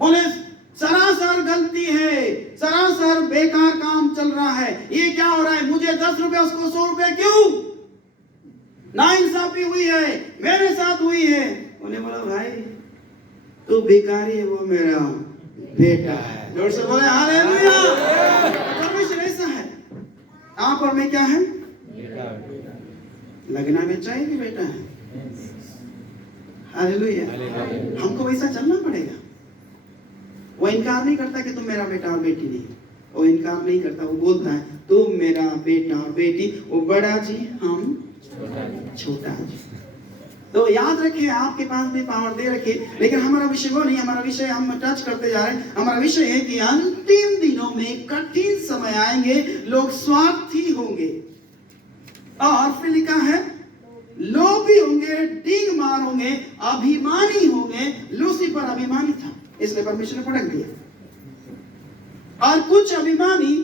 बोले सरासर गलती है, सरासर बेकार काम चल रहा है, ये क्या हो रहा है, मुझे 10 रुपया उसको 100 रुपया क्यों? नाइंसाफी हुई है, मेरे साथ हुई है। उन्हें बोला भाई तू भिखारी है, वो मेरा बेटा है। जोर से बोले हालेलुया। परमेश्वर ऐसा है, आप और मैं क्या है? लगना में चाहिए कि बेटा है। हालेलुया। हमको वैसा चलना पड़ेगा। वो इनकार नहीं करता कि तुम मेरा बेटा और बेटी नहीं, वो इनकार नहीं करता, वो बोलता है तुम मेरा बेटा और बेटी, वो बड़ा जी हम छोटा जी। तो याद रखिए, आपके पास भी पावर दे रखिए, लेकिन हमारा विषय वो नहीं, हमारा विषय हम टच करते जा रहे हैं। हमारा विषय है कि अंतिम दिनों में कठिन समय आएंगे, लोग स्वार्थी होंगे, और फिर लिखा है लोभी होंगे, डींग मार होंगे, अभिमानी होंगे। लूसीफर अभिमानी था, इसलिए परमेश्वर ने पटक दिया। और कुछ अभिमानी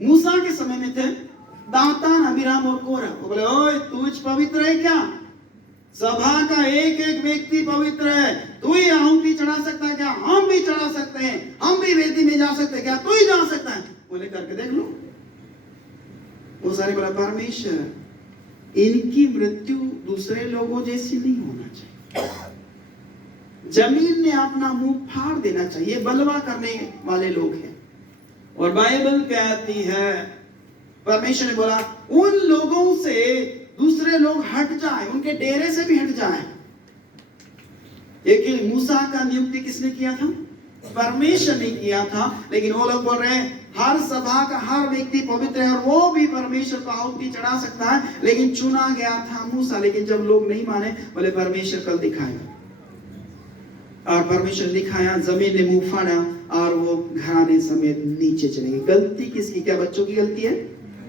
मूसा के समय में थे, दातान, अबीराम और कोरह। वो बोले ओए तू पवित्र है क्या? सभा का एक एक व्यक्ति पवित्र है, तू ही आहुति चढ़ा सकता है क्या? हम भी चढ़ा सकते हैं, हम भी वेदी में जा सकते हैं क्या? तू ही जा सकता है। बोले करके देख लो। वो सारे बोला परमेश्वर इनकी मृत्यु दूसरे लोगों जैसी नहीं होना चाहिए, जमीन ने अपना मुंह फाड़ देना चाहिए, बलवा करने वाले लोग हैं। और बाइबल कहती है, परमेश्वर ने बोला उन लोगों से दूसरे लोग हट जाए, उनके डेरे से भी हट जाए। लेकिन मूसा का नियुक्ति किसने किया था? परमेश्वर ने किया था। लेकिन वो लोग बोल रहे हैं हर सभा का हर व्यक्ति पवित्र है और वो भी परमेश्वर को आहुति चढ़ा सकता है, लेकिन चुना गया था मूसा। लेकिन जब लोग नहीं माने, बोले परमेश्वर कल दिखाएगा, और परमेश्वर दिखाया, जमीन ने मुंह फाड़ा और वो घराने समेत नीचे चले गए। गलती किसकी? क्या बच्चों की गलती है?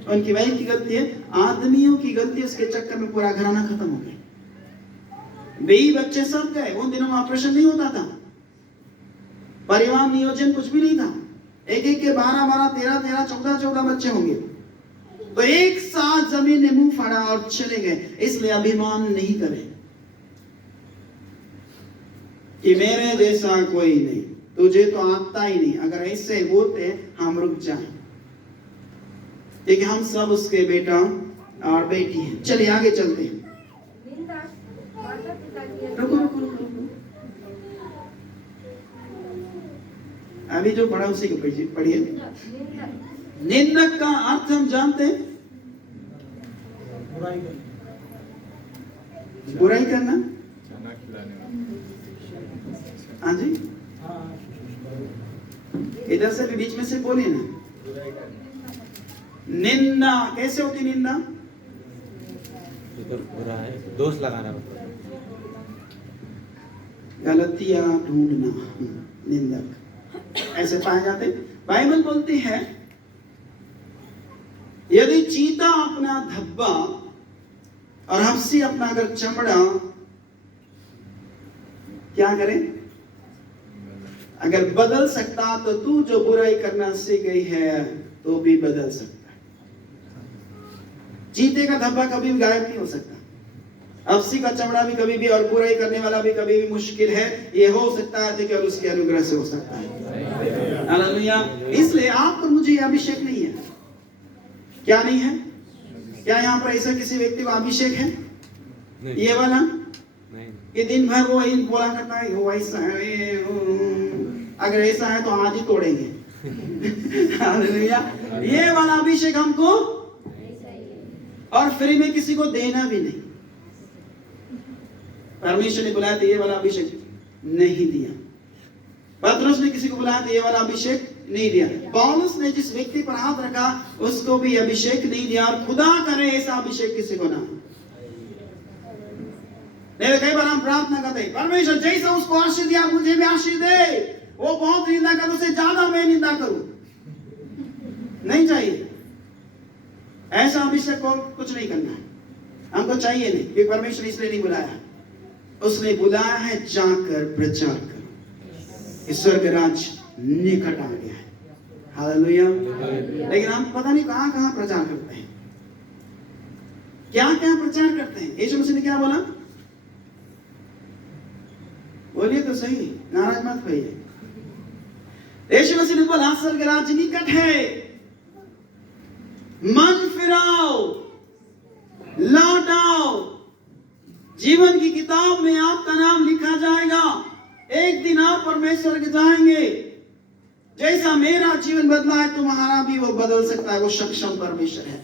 उनकी वाइफ की गलती है? आदमियों की गलती। उसके चक्कर में पूरा घराना खत्म हो गया, बेई बच्चे सब गए। उन दिनों में ऑपरेशन नहीं होता था, परिवार नियोजन कुछ भी नहीं था। एक एक के 12-12, 13-13, 14-14 बच्चे होंगे। तो एक साथ जमीन ने मुंह फाड़ा और चले गए। इसलिए अभिमान नहीं करें कि मेरे जैसा कोई नहीं, तुझे तो आता ही नहीं। अगर ऐसे बोलते हम रुक जाएं, लेकिन हम सब उसके बेटा और बेटी हैं। चलिए आगे चलते हैं। रुको। अभी जो पढ़ा उसी को पढ़िए। निंदक का अर्थ हम जानते हैं, बुराई करना। हाँ जी, इधर से भी बीच में से बोलिए ना। निंदा कैसे होती? निंदा बुरा है, दोष लगाना, गलतियां ढूंढना, निंदक ऐसे पाए जाते। बाइबल बोलती है यदि चीता अपना धब्बा और हंसी अपना अगर चमड़ा क्या करे, अगर बदल सकता तो तू जो बुराई करना सीख गई है तो भी बदल सकता है। चीते का धब्बा कभी भी गायब नहीं हो सकता, हंसी का चमड़ा भी कभी भी, और बुराई करने वाला भी कभी भी मुश्किल है। ये हो सकता है केवल उसके अनुग्रह से हो सकता है। हालेलुया। इसलिए आप और मुझे यह अभिषेक नहीं है। क्या नहीं है? क्या यहाँ पर ऐसा किसी व्यक्ति को अभिषेक है? ये वाला नहीं। ये दिन भर वो यही बोला करता है वो ऐसा है, अगर ऐसा है तो आज ही तोड़ेंगे। हालेलुया। ये वाला अभिषेक हमको और फ्री में किसी को देना भी नहीं। परमेश्वर ने बुलाया तो ये वाला अभिषेक नहीं दिया। पतरस ने किसी को बुलाया तो ये वाला अभिषेक नहीं दिया। पौलुस ने जिस व्यक्ति पर हाथ रखा उसको भी अभिषेक नहीं दिया। और खुदा करे ऐसा अभिषेक किसी को ना। नहीं, कई बार हम प्रार्थना करते हैं परमेश्वर जैसा उसको आशीष दिया मुझे भी आशीष दे। वो बहुत निंदा कर, उससे ज्यादा मैं निंदा करूं, नहीं चाहिए। ऐसा अभिषेक को कुछ नहीं करना है, हमको चाहिए नहीं। कि परमेश्वर इसलिए नहीं बुलाया, उसने बुलाया है जाकर प्रचार करो, स्वर्ग राज्य निकट आ गया है। हालेलुया। लेकिन हम पता नहीं कहां कहां प्रचार करते हैं, क्या क्या प्रचार करते हैं। यीशु मसीह ने क्या बोला? बोलिए तो सही, नाराज मत होइए। यीशु मसीह ने बोला स्वर्ग के राज्य निकट है, मन फिराओ, लौट आओ, जीवन की किताब में आपका नाम लिखा जाएगा। एक दिन आप परमेश्वर के जाएंगे। जैसा मेरा जीवन बदला है तुम्हारा भी वो बदल सकता है। वो सक्षम परमेश्वर है।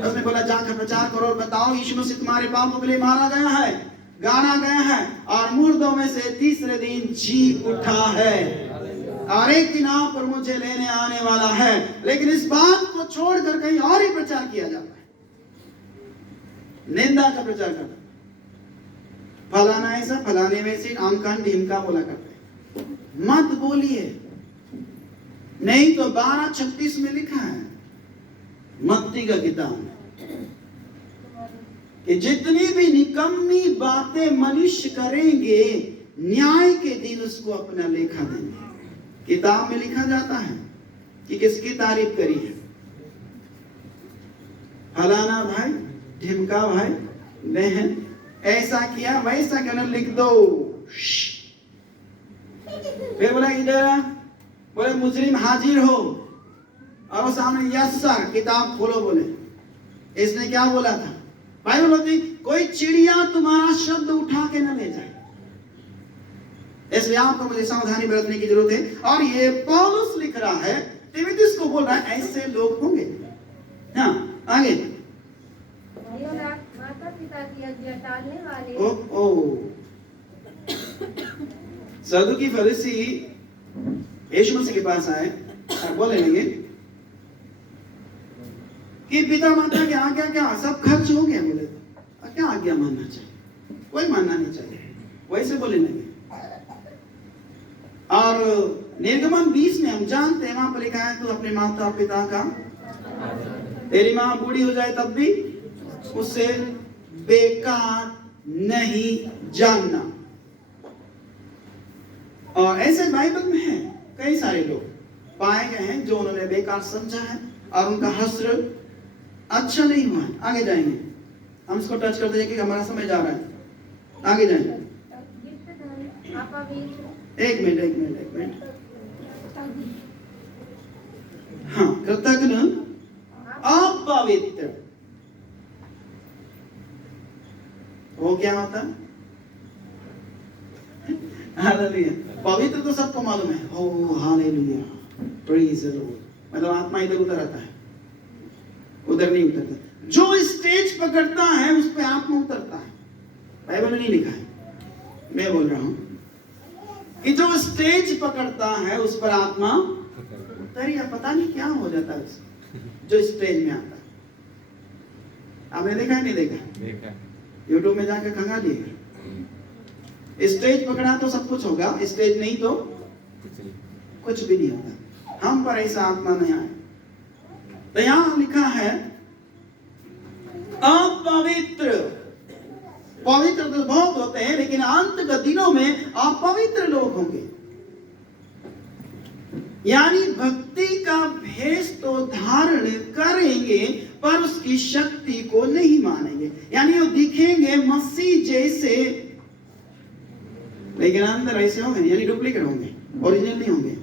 उसने बोला जाकर प्रचार करो और बताओ यीशु मसीह तुम्हारे पापों के लिए मारा गया है, गाड़ा गया है और मुर्दों में से तीसरे दिन जी उठा है और एक दिन आप और मुझे लेने आने वाला है। लेकिन इस बात को छोड़कर कहीं और ही प्रचार किया जाता है, निंदा का प्रचार करता है। फलाना ऐसा, फलाने वैसे, आमकान ढीमका बोला करते हैं। मत बोलिए, नहीं तो 12:36 में लिखा है मत्ती का किताब में कि जितनी भी निकम्मी बातें मनुष्य करेंगे न्याय के दिन उसको अपना लेखा देंगे। किताब में लिखा जाता है कि किसकी तारीफ करी है। फलाना भाई, ढिमका भाई, बहन, ऐसा किया वैसा क्या, लिख दो। फिर बोला इधर, बोले मुजरिम हाजिर हो, और वो सामने यस सर, किताब खोलो। बोले इसने क्या बोला था? बाइबल बोलती कोई चिड़िया तुम्हारा शब्द उठा के न ले जाए। इसलिए आपको मुझे सावधानी बरतने की जरूरत है। और ये पौलुस लिख रहा है, तीमुथियुस को बोल रहा है ऐसे लोग होंगे। हाँ आगे, माता पिता की आज्ञा टालने वाले, सदुकी फरीसी यीशु मसीह के पास आए और बोले लगे कि पिता माता की आज्ञा क्या सब खर्च हो गया। बोले क्या आज्ञा मानना चाहिए? कोई मानना नहीं चाहिए, वैसे बोले लगे। और निर्गमन 20 में हम जानते हैं, वहां पर लिखा है तू अपने माता पिता का, तेरी माँ बूढ़ी हो जाए तब भी उससे बेकार नहीं जानना। और ऐसे बाइबल में है कई सारे लोग पाए गए हैं जो उन्होंने बेकार समझा है और उनका हश्र अच्छा नहीं हुआ है। आगे जाएंगे, हम इसको टच करते हैं कि हमारा समय जा रहा है। आगे जाएंगे। एक मिनट। हाँ, कृतज्ञ अपवित्र, वो क्या होता है? हालेलुया। पवित्र तो सबको मालूम है। ओ हालेलुया, प्रेज द लॉर्ड। मतलब आत्मा इधर उधर आता है, उधर नहीं उतरता। जो स्टेज पकड़ता है उस पे आत्मा उतरता है। बाइबल में नहीं लिखा है, मैं बोल रहा हूं कि जो स्टेज पकड़ता है उस पर आत्मा उतरिया, पता नहीं क्या हो जाता है जो स्टेज में आता है। आपने देखा है? नहीं देखा? यूट्यूब में जाकर खंगालिएगा। स्टेज पकड़ा तो सब कुछ होगा, स्टेज नहीं तो कुछ भी नहीं होगा। हम पर ऐसा आत्मा नहीं आए। तो यहां लिखा है अपवित्र। पवित्र तो बहुत होते हैं, लेकिन अंत के दिनों में अपवित्र लोग होंगे। यानी भक्ति का भेष तो धारण करेंगे पर उसकी शक्ति को नहीं मानेंगे। यानी वो दिखेंगे मसीह जैसे, लेकिन अंदर ऐसे होंगे, यानी डुप्लीकेट होंगे, ओरिजिनल नहीं होंगे।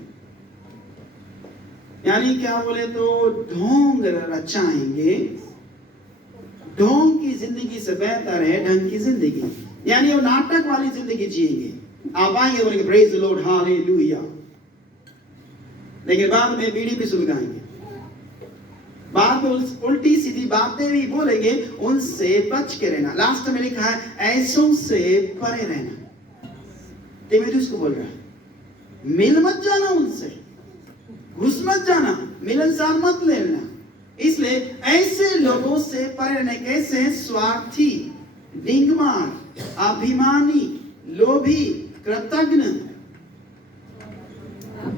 यानी क्या बोले तो ढोंग रचाएंगे। ढोंग की जिंदगी से बेहतर है ढंग की जिंदगी। यानी वो नाटक वाली जिंदगी जिएंगे। आप आएंगे बोलेंगे प्रेज द लॉर्ड, हालेलुया, लेकिन बाद में बीड़ी भी सुलगाएंगे, बाद में उल्टी सीधी बातें भी बोलेंगे। उनसे बच के रहना। लास्ट में लिखा है ऐसों से परे रहना। तीमुथियुस को बोल रहा है मिल मत जाना उनसे, घुस मत जाना, मिलनसार मत लेना। इसलिए ऐसे लोगों से परे रहने। कैसे? स्वार्थी, डिंगमार, अभिमानी, लोभी, कृतज्ञ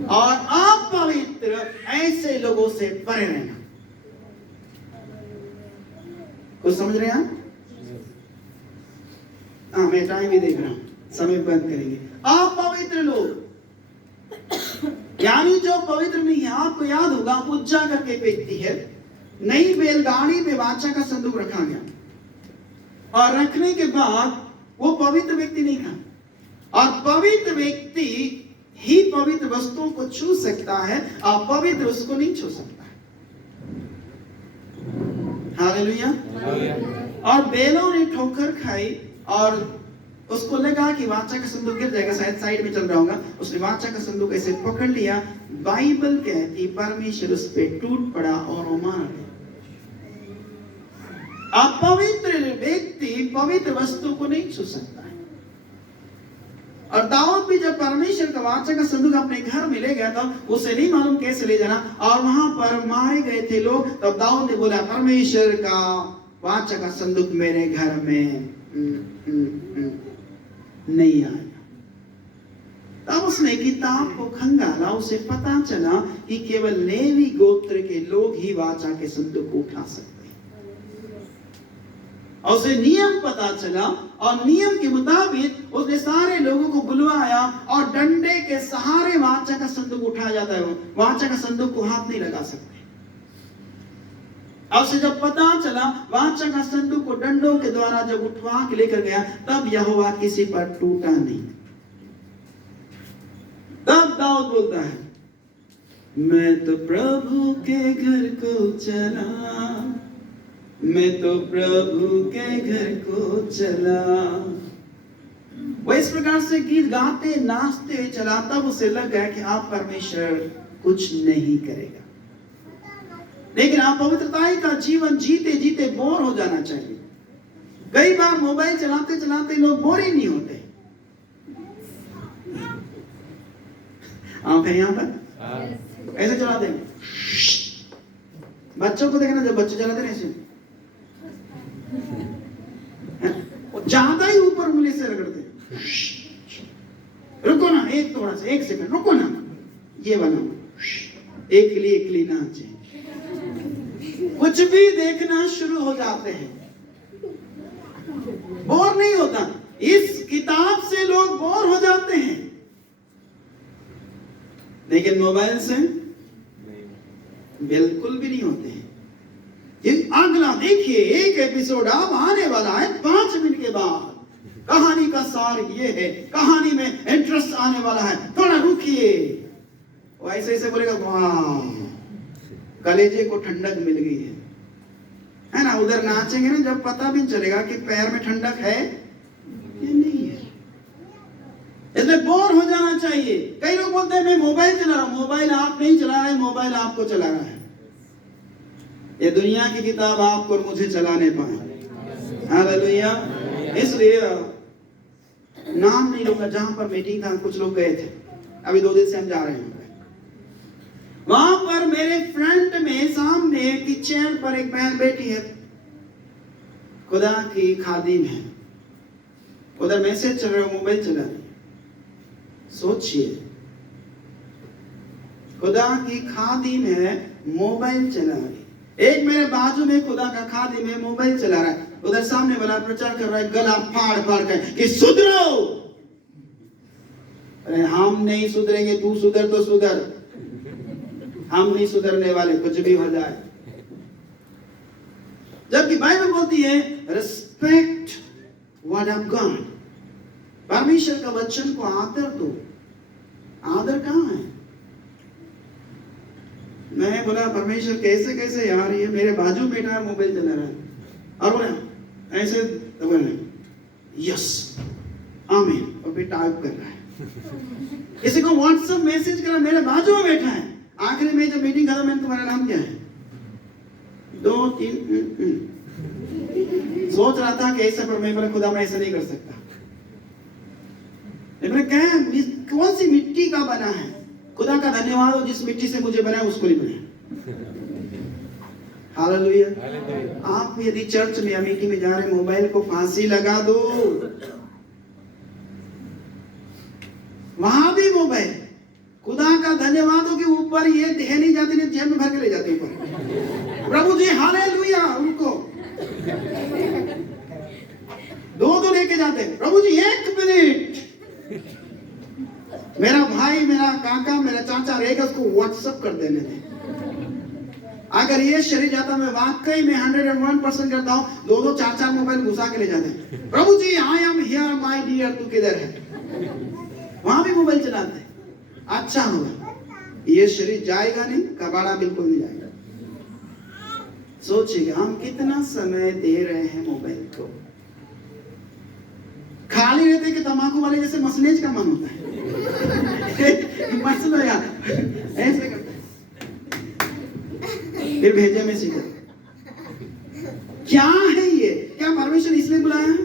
और अपवित्र, ऐसे लोगों से परे रहना। कुछ समझ रहे हैं आप? हाँ, मैं टाइम भी देख रहा हूं, समय बंद करेंगे। अपवित्र लोग यानी जो पवित्र नहीं है, आपको याद होगा उज्जा करके एक व्यक्ति है, नई बैलगाड़ी पे वाचा का संदूक रखा गया और रखने के बाद वो पवित्र व्यक्ति नहीं था, और पवित्र व्यक्ति ही पवित्र वस्तुओं को छू सकता है और पवित्र उसको नहीं छू सकता है। हालेलुया। और बैलों ने ठोकर खाई और उसको लगा कि वाचा का संदूक गिर जाएगा, शायद साइड में चल रहा होगा। उसने वाचा का संदूक ऐसे पकड़ लिया। बाइबल कहती परमेश्वर उस पे टूट पड़ा और वो मार गया। अपवित्र व्यक्ति पवित्र वस्तु को नहीं छू सकता है। और दाऊद भी जब परमेश्वर का वाचा का संदूक अपने घर में ले गया था, उसे नहीं मालूम कैसे ले जाना, और वहां पर मारे गए थे लोग। तब दाऊद ने बोला परमेश्वर का वाचा का संदूक मेरे घर में नहीं आया। तब उसने किताब को खंगाला, उसे पता चला कि केवल लेवी गोत्र के लोग ही वाचा के संदूक को उठा सकते हैं। और उसे नियम पता चला और नियम के मुताबिक उसने सारे लोगों को बुलवाया और डंडे के सहारे वाचा का संदूक उठाया जाता है। वाचा का संदूक को हाथ नहीं लगा सकते। अब से जब पता चला वाचा का संदूक को डंडों के द्वारा जब उठवा के लेकर गया, तब यहोवा किसी पर टूटा नहीं। तब दाऊद बोलता है, मैं तो प्रभु के घर को चला, मैं तो प्रभु के घर को चला। वो इस प्रकार से गीत गाते नाचते हुए चला। तब उसे लग गया कि आप परमेश्वर कुछ नहीं करेगा। लेकिन आप पवित्रता का जीवन जीते जीते बोर हो जाना चाहिए। कई बार मोबाइल चलाते चलाते लोग बोर ही नहीं होते। आप हैं यहाँ पर ऐसे चलाते हैं। बच्चों को देखना, जब बच्चे चलाते हैं ऐसे ज्यादा ही ऊपर उंगली से रगड़ते। रुको ना, एक थोड़ा सा, एक सेकंड रुको ना, ये बनाओ, एक लिए नाचे। कुछ भी देखना शुरू हो जाते हैं, बोर नहीं होता। इस किताब से लोग बोर हो जाते हैं, लेकिन मोबाइल से बिल्कुल भी नहीं होते हैं। ये अगला देखिए, एक एपिसोड अब आने वाला है 5 मिनट के बाद। कहानी का सार ये है, कहानी में इंटरेस्ट आने वाला है, थोड़ा रुकिए। वो ऐसे ऐसे बोलेगा, वाह कलेजे को ठंडक मिल गई है ना। उधर नाचेंगे ना, जब पता भी नहीं चलेगा कि पैर में ठंडक है या नहीं है। इसलिए बोर हो जाना चाहिए। कई लोग बोलते हैं मैं मोबाइल चला रहा हूं। मोबाइल आप नहीं चला रहे, मोबाइल आपको चला रहा है। ये दुनिया की किताब आपको और मुझे चलाने पाए। हालेलुया। इसलिए नाम नहीं लूंगा, जहां पर मीटिंग था कुछ लोग गए थे, अभी 2 दिन से हम जा रहे हैं। वहां पर मेरे फ्रंट में सामने की चेयर पर एक बहन बैठी है, खुदा की खादिम है। उधर मैसेज चल रहा है, मोबाइल चला रही। सोचिए, खुदा की खादिम है, मोबाइल चला रही। एक मेरे बाजू में खुदा का खादिम है, मोबाइल चला रहा है। उधर सामने वाला प्रचार कर रहा है, गला फाड़ फाड़ कर कि सुधरो। अरे हम नहीं सुधरेंगे, तू सुधर तो सुधर। हम नहीं सुधरने वाले, कुछ भी हो जाए। जबकि बाइबल बोलती है रिस्पेक्ट वर्ड ऑफ गॉड, परमेश्वर का वचन को आदर दो। आदर कहां है? मैं बोला परमेश्वर कैसे कैसे यार, ये मेरे बाजू बैठा है, मोबाइल चला रहा है, और बोला ऐसे तो बोले यस आमीन, और फिर टाइप कर रहा है। किसी को व्हाट्सएप मैसेज करा, मेरे बाजू में बैठा है। आखिरी में जब मीटिंग खत्म, मैंने तुम्हारा नाम क्या है? 2 3 सोच रहा था कि ऐसा, पर मैं बोला खुदा मैं ऐसा नहीं कर सकता। कौन सी मिट्टी का बना है? खुदा का धन्यवाद हो जिस मिट्टी से मुझे बनाया उसको नहीं बनाया। हालेलुया। आप यदि चर्च में या मीटिंग में जा रहे, मोबाइल को फांसी लगा दो। वहां भी मोबाइल। खुदा का धन्यवाद हो कि ऊपर ये देह नहीं जाते, नहीं जेब में भर के ले जाते ऊपर। प्रभु जी हालेलुया। उनको 2 लेके जाते। प्रभु जी 1 मिनट, मेरा भाई मेरा मेरा काका मेरा चाचा रहेगा उसको व्हाट्सएप कर देने दे। अगर ये शरीर जाता मैं वाकई में 101% करता हूँ, दो चार चार मोबाइल घुसा के ले जाते हैं। Prabhu ji I am here my dear, तू किधर है? वहां भी मोबाइल चलाते हैं। अच्छा होगा, ये शरीर जाएगा नहीं, कबाड़ा बिल्कुल नहीं जाएगा। सोचिएगा हम कितना समय दे रहे हैं मोबाइल को। खाली रहते कि तंबाकू वाले जैसे मसलेज का मन होता है मसल यार ऐसे करते हैं, फिर भेजे में सीखो। क्या है ये? क्या परमेश्वर इसलिए बुलाया है?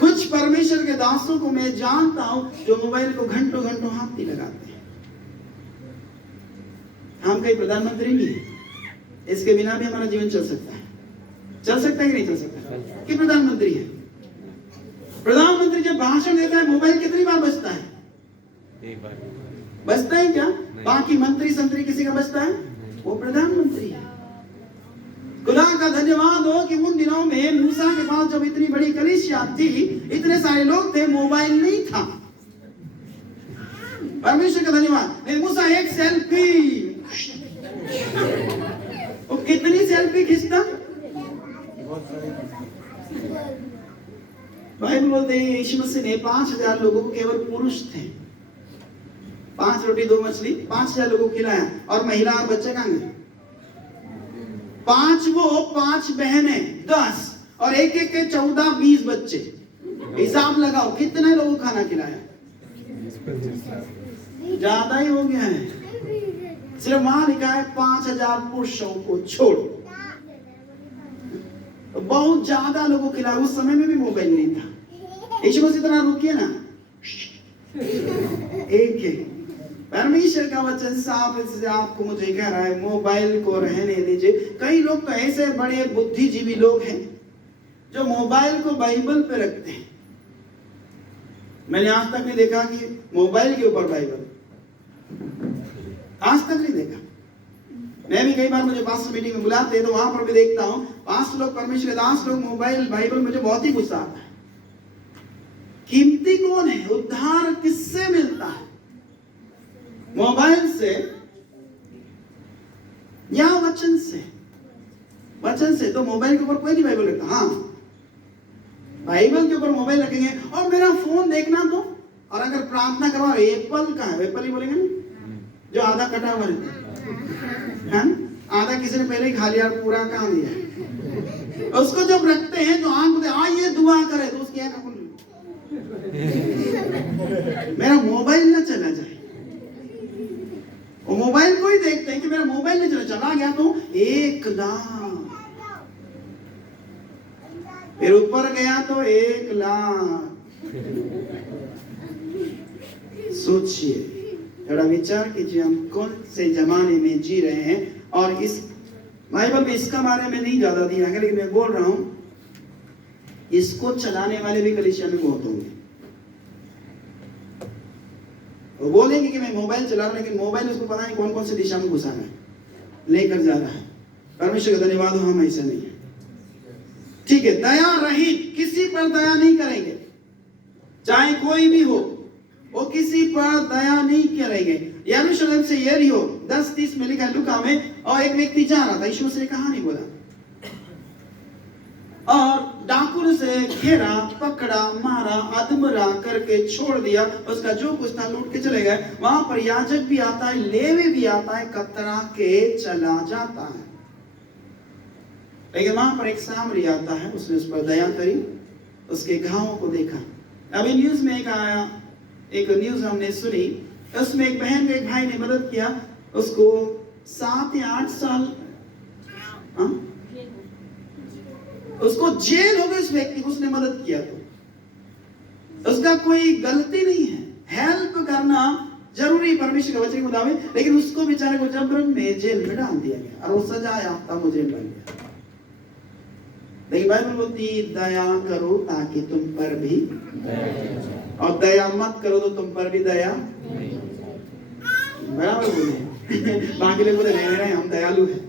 कुछ परमेश्वर के दासों को मैं जानता हूं जो मोबाइल को घंटों घंटों हाथ नहीं लगाते हैं। हम कई प्रधानमंत्री नहीं है, इसके बिना भी हमारा जीवन चल सकता है। चल सकता है कि नहीं चल सकता? कि प्रधानमंत्री है, प्रधानमंत्री जब भाषण देता है मोबाइल कितनी बार बजता है? एक बार बजता है क्या? बाकी मंत्री संतरी किसी का बजता है? वो प्रधानमंत्री है। खुदा का धन्यवाद हो कि उन दिनों में मूसा के पास जब इतनी बड़ी कलीसिया थी, इतने सारे लोग थे, मोबाइल नहीं था। परमेश्वर का धन्यवाद। नहीं मूसा एक सेल्फी, वो कितनी सेल्फी खींचता? बाइबल बोलते हैं यीशु मसीह ने 5000 लोगों को, केवल पुरुष थे, 5 रोटी 2 मछली 5000 लोगों को खिलाया। और महिला और बच्चे कहां गए? 5 वो 5 बहनें 10 और एक एक के 14-20 बच्चे। हिसाब लगाओ कितने लोगों को खाना खिलाया? ज्यादा ही हो गया है। सिर्फ वहां लिखा है 5000 पुरुषों को छोड़, बहुत ज्यादा लोगों को खिलाया। उस समय में भी मोबाइल नहीं था। यीशु मसीह तरह रुकिए ना, एक परमेश्वर का वचन साफ इससे आपको मुझे कह रहा है मोबाइल को रहने दीजिए। कई लोग तो ऐसे बड़े बुद्धिजीवी लोग हैं जो मोबाइल को बाइबल पे रखते हैं। मैंने आज तक नहीं देखा कि मोबाइल के ऊपर बाइबल, आज तक नहीं देखा। मैं भी कई बार मुझे पास्टर मीटिंग में बुलाते हैं तो वहां पर भी देखता हूं पास्टर लोग, परमेश्वर के दास लोग मोबाइल बाइबल, मुझे बहुत ही गुस्सा आता है। कीमती कौन है? उद्धार किससे मिलता है? मोबाइल से या वचन से? वचन से। तो मोबाइल के ऊपर कोई नहीं बाइबल रखता। हाँ, बाइबल के ऊपर मोबाइल रखेंगे और मेरा फोन देखना तो। और अगर प्रार्थना करवा एप्पल का है, एप्पल ही बोलेंगे ना, जो आधा कटा हुआ रहता है, आधा किसी ने पहले ही खा लिया, पूरा काम दिया। उसको जब रखते हैं तो आंख बोलते आइए दुआ करे, तो उसकी आंख मेरा मोबाइल ना चला जाए। वो मोबाइल को ही देखते हैं कि मेरा मोबाइल नहीं चला गया तो 1 लाख, फिर ऊपर गया तो 1 लाख। सोचिए, थोड़ा विचार कीजिए हम कौन से जमाने में जी रहे हैं। और इस बाइबल में इसका बारे में नहीं ज्यादा दिया है, लेकिन मैं बोल रहा हूं इसको चलाने वाले भी कलीसिया में बहुत होंगे। वो बोलेंगे कि मैं मोबाइल चला रहा हूं, लेकिन मोबाइल उसको पता नहीं कौन कौन सी दिशा में घुसा रहा है, लेकर जा रहा है। परमेश्वर का धन्यवाद हो, हम ऐसा नहीं है। ठीक है, दया रहित, किसी पर दया नहीं करेंगे, चाहे कोई भी हो, वो किसी पर दया नहीं करेंगे। यरूशलेम से यरीहो 10:30 में लिखा है लूका में, और एक व्यक्ति जा रहा था, यीशु से कहानी बोला, और डाकुओं से घेरा, पकड़ा, मारा, अधमरा करके छोड़ दिया, उसका जो कुछ था लूट के चले गए। वहां पर याजक भी आता है, लेवी भी आता है, कतरा के चला जाता है। लेकिन वहां पर एक सामरी आता है, उसने उस पर दया करी, उसके घावों को देखा। अभी न्यूज में एक न्यूज हमने सुनी, उसमें एक बहन को एक भाई ने मदद किया, उसको 7 या 8 साल उसको जेल हो गई उस व्यक्ति को, उसने मदद किया तो उसका कोई गलती नहीं है। हेल्प करना जरूरी परमेश्वर के वचन के मुताबिक, लेकिन उसको बेचारे को जबरन में जेल में डाल दिया गया और वो सजा याफ्ता मुजरिम बन गया। लेकिन बाइबल बोलती दया करो ताकि तुम पर भी, और दया मत करो तो तुम पर भी दया बराबर बोले। बाकी लोग बोले नहीं नहीं हम दयालु हैं,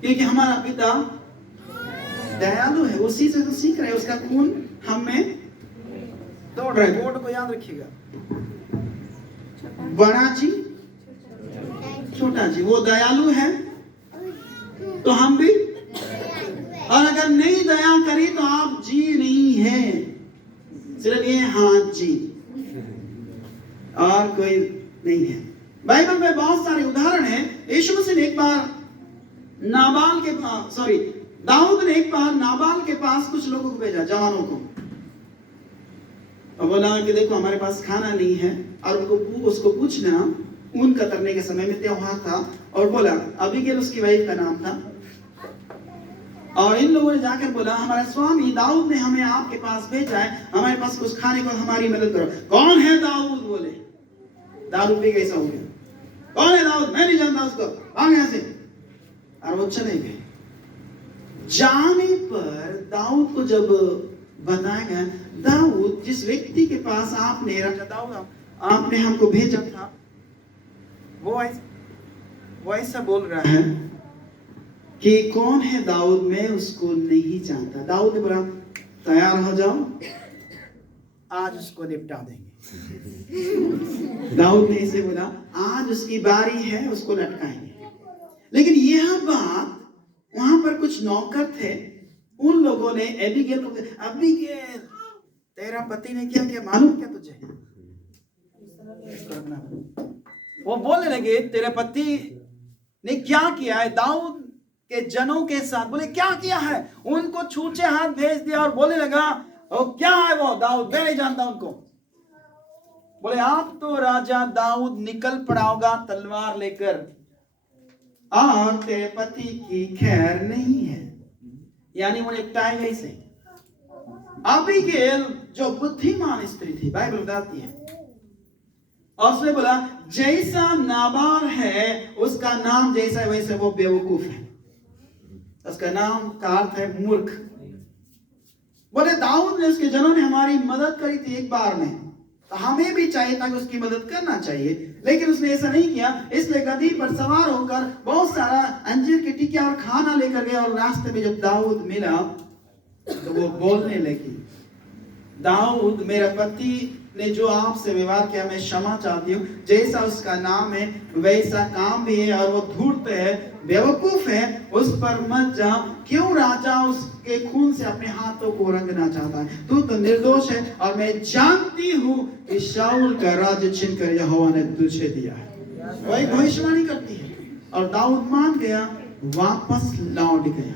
क्योंकि हमारा पिता दयालु है, उसी से तो सीख रहे हैं, उसका खून हम में दौड़ पढ़ रहे हैं, बोर्ड को याद रखिएगा। बड़ा जी छोटा जी, वो दयालु है तो हम भी, और अगर नहीं दया करी तो आप जी नहीं है, सिर्फ ये हाथ जी और कोई नहीं है। बाइबल में बहुत सारे उदाहरण हैं। यीशु मसीह ने एक बार नाबाल के पास, दाऊद ने एक बार नाबाल के पास कुछ लोगों को भेजा, जवानों को, और बोला कि देखो हमारे पास खाना नहीं है, और उसको पूछना, ऊन कतरने के समय में त्योहार था, और बोला, अबीगैल उसकी वाइफ का नाम था, और इन लोगों ने जाकर बोला हमारा स्वामी दाऊद ने हमें आपके पास भेजा है, हमारे पास कुछ खाने को, हमारी मदद करो। कौन है दाऊद? बोले दाऊद भी कैसा हो गया, कौन है दाऊद? मैं नहीं जानता उसको, भाग यहाँ से। और वो चले गए। जाने पर दाऊद को जब बताया गया, दाऊद जिस व्यक्ति के पास आपने रखा, दाऊद आपने हमको भेजा था, वो ऐसा बोल रहा है कि कौन है दाऊद, मैं उसको नहीं जानता। दाऊद ने बोला तैयार हो जाओ, आज उसको निपटा देंगे। दाऊद ने इसे बोला आज उसकी बारी है, उसको लटकाएंगे। लेकिन यह बात, वहां पर कुछ नौकर थे, उन लोगों ने एबीगैल को, अबीगैल तेरा पति ने क्या किया मालूम क्या तुझे? वो बोलने लगे तेरे पति ने क्या किया है दाऊद के जनों के साथ। बोले क्या किया है? उनको छूछे हाथ भेज दिया, और बोलने लगा ओ क्या है वो दाऊद, मैं नहीं जानता उनको। बोले आप तो राजा दाऊद निकल पड़ा होगा तलवार लेकर, और तेरे पति की खैर नहीं है, यानी वो निपटाएगा इसे। अबीगैल जो बुद्धिमान स्त्री थी, बाइबल बताती है, और उसने बोला जैसा नाबाल है उसका नाम जैसा है वैसे वो बेवकूफ है, उसका नाम का अर्थ है मूर्ख। बोले दाऊद ने, उसके जनों ने हमारी मदद करी थी एक बार में, तो हमें भी चाहिए था कि उसकी मदद करना चाहिए, लेकिन उसने ऐसा नहीं किया। इसलिए गधी पर सवार होकर बहुत सारा अंजीर की टिकिया और खाना लेकर गया, और रास्ते में जब दाऊद मिला तो वो बोलने लगी, दाऊद मेरा पति ने जो आपसे व्यवहार किया मैं क्षमा चाहती हूँ, जैसा उसका नाम है वैसा काम भी है, और वो धूर्त है, बेवकूफ है, उस पर मत जा। क्यों राजा उसके खून से अपने हाथों को रंगना चाहता है? तू तो निर्दोष है, और मैं जानती हूँ कि शाऊल का राज्य छीनकर यहोवा ने तुझे दिया है। वही भविष्यवाणी करती है, और दाऊद मान गया, वापस लौट गया।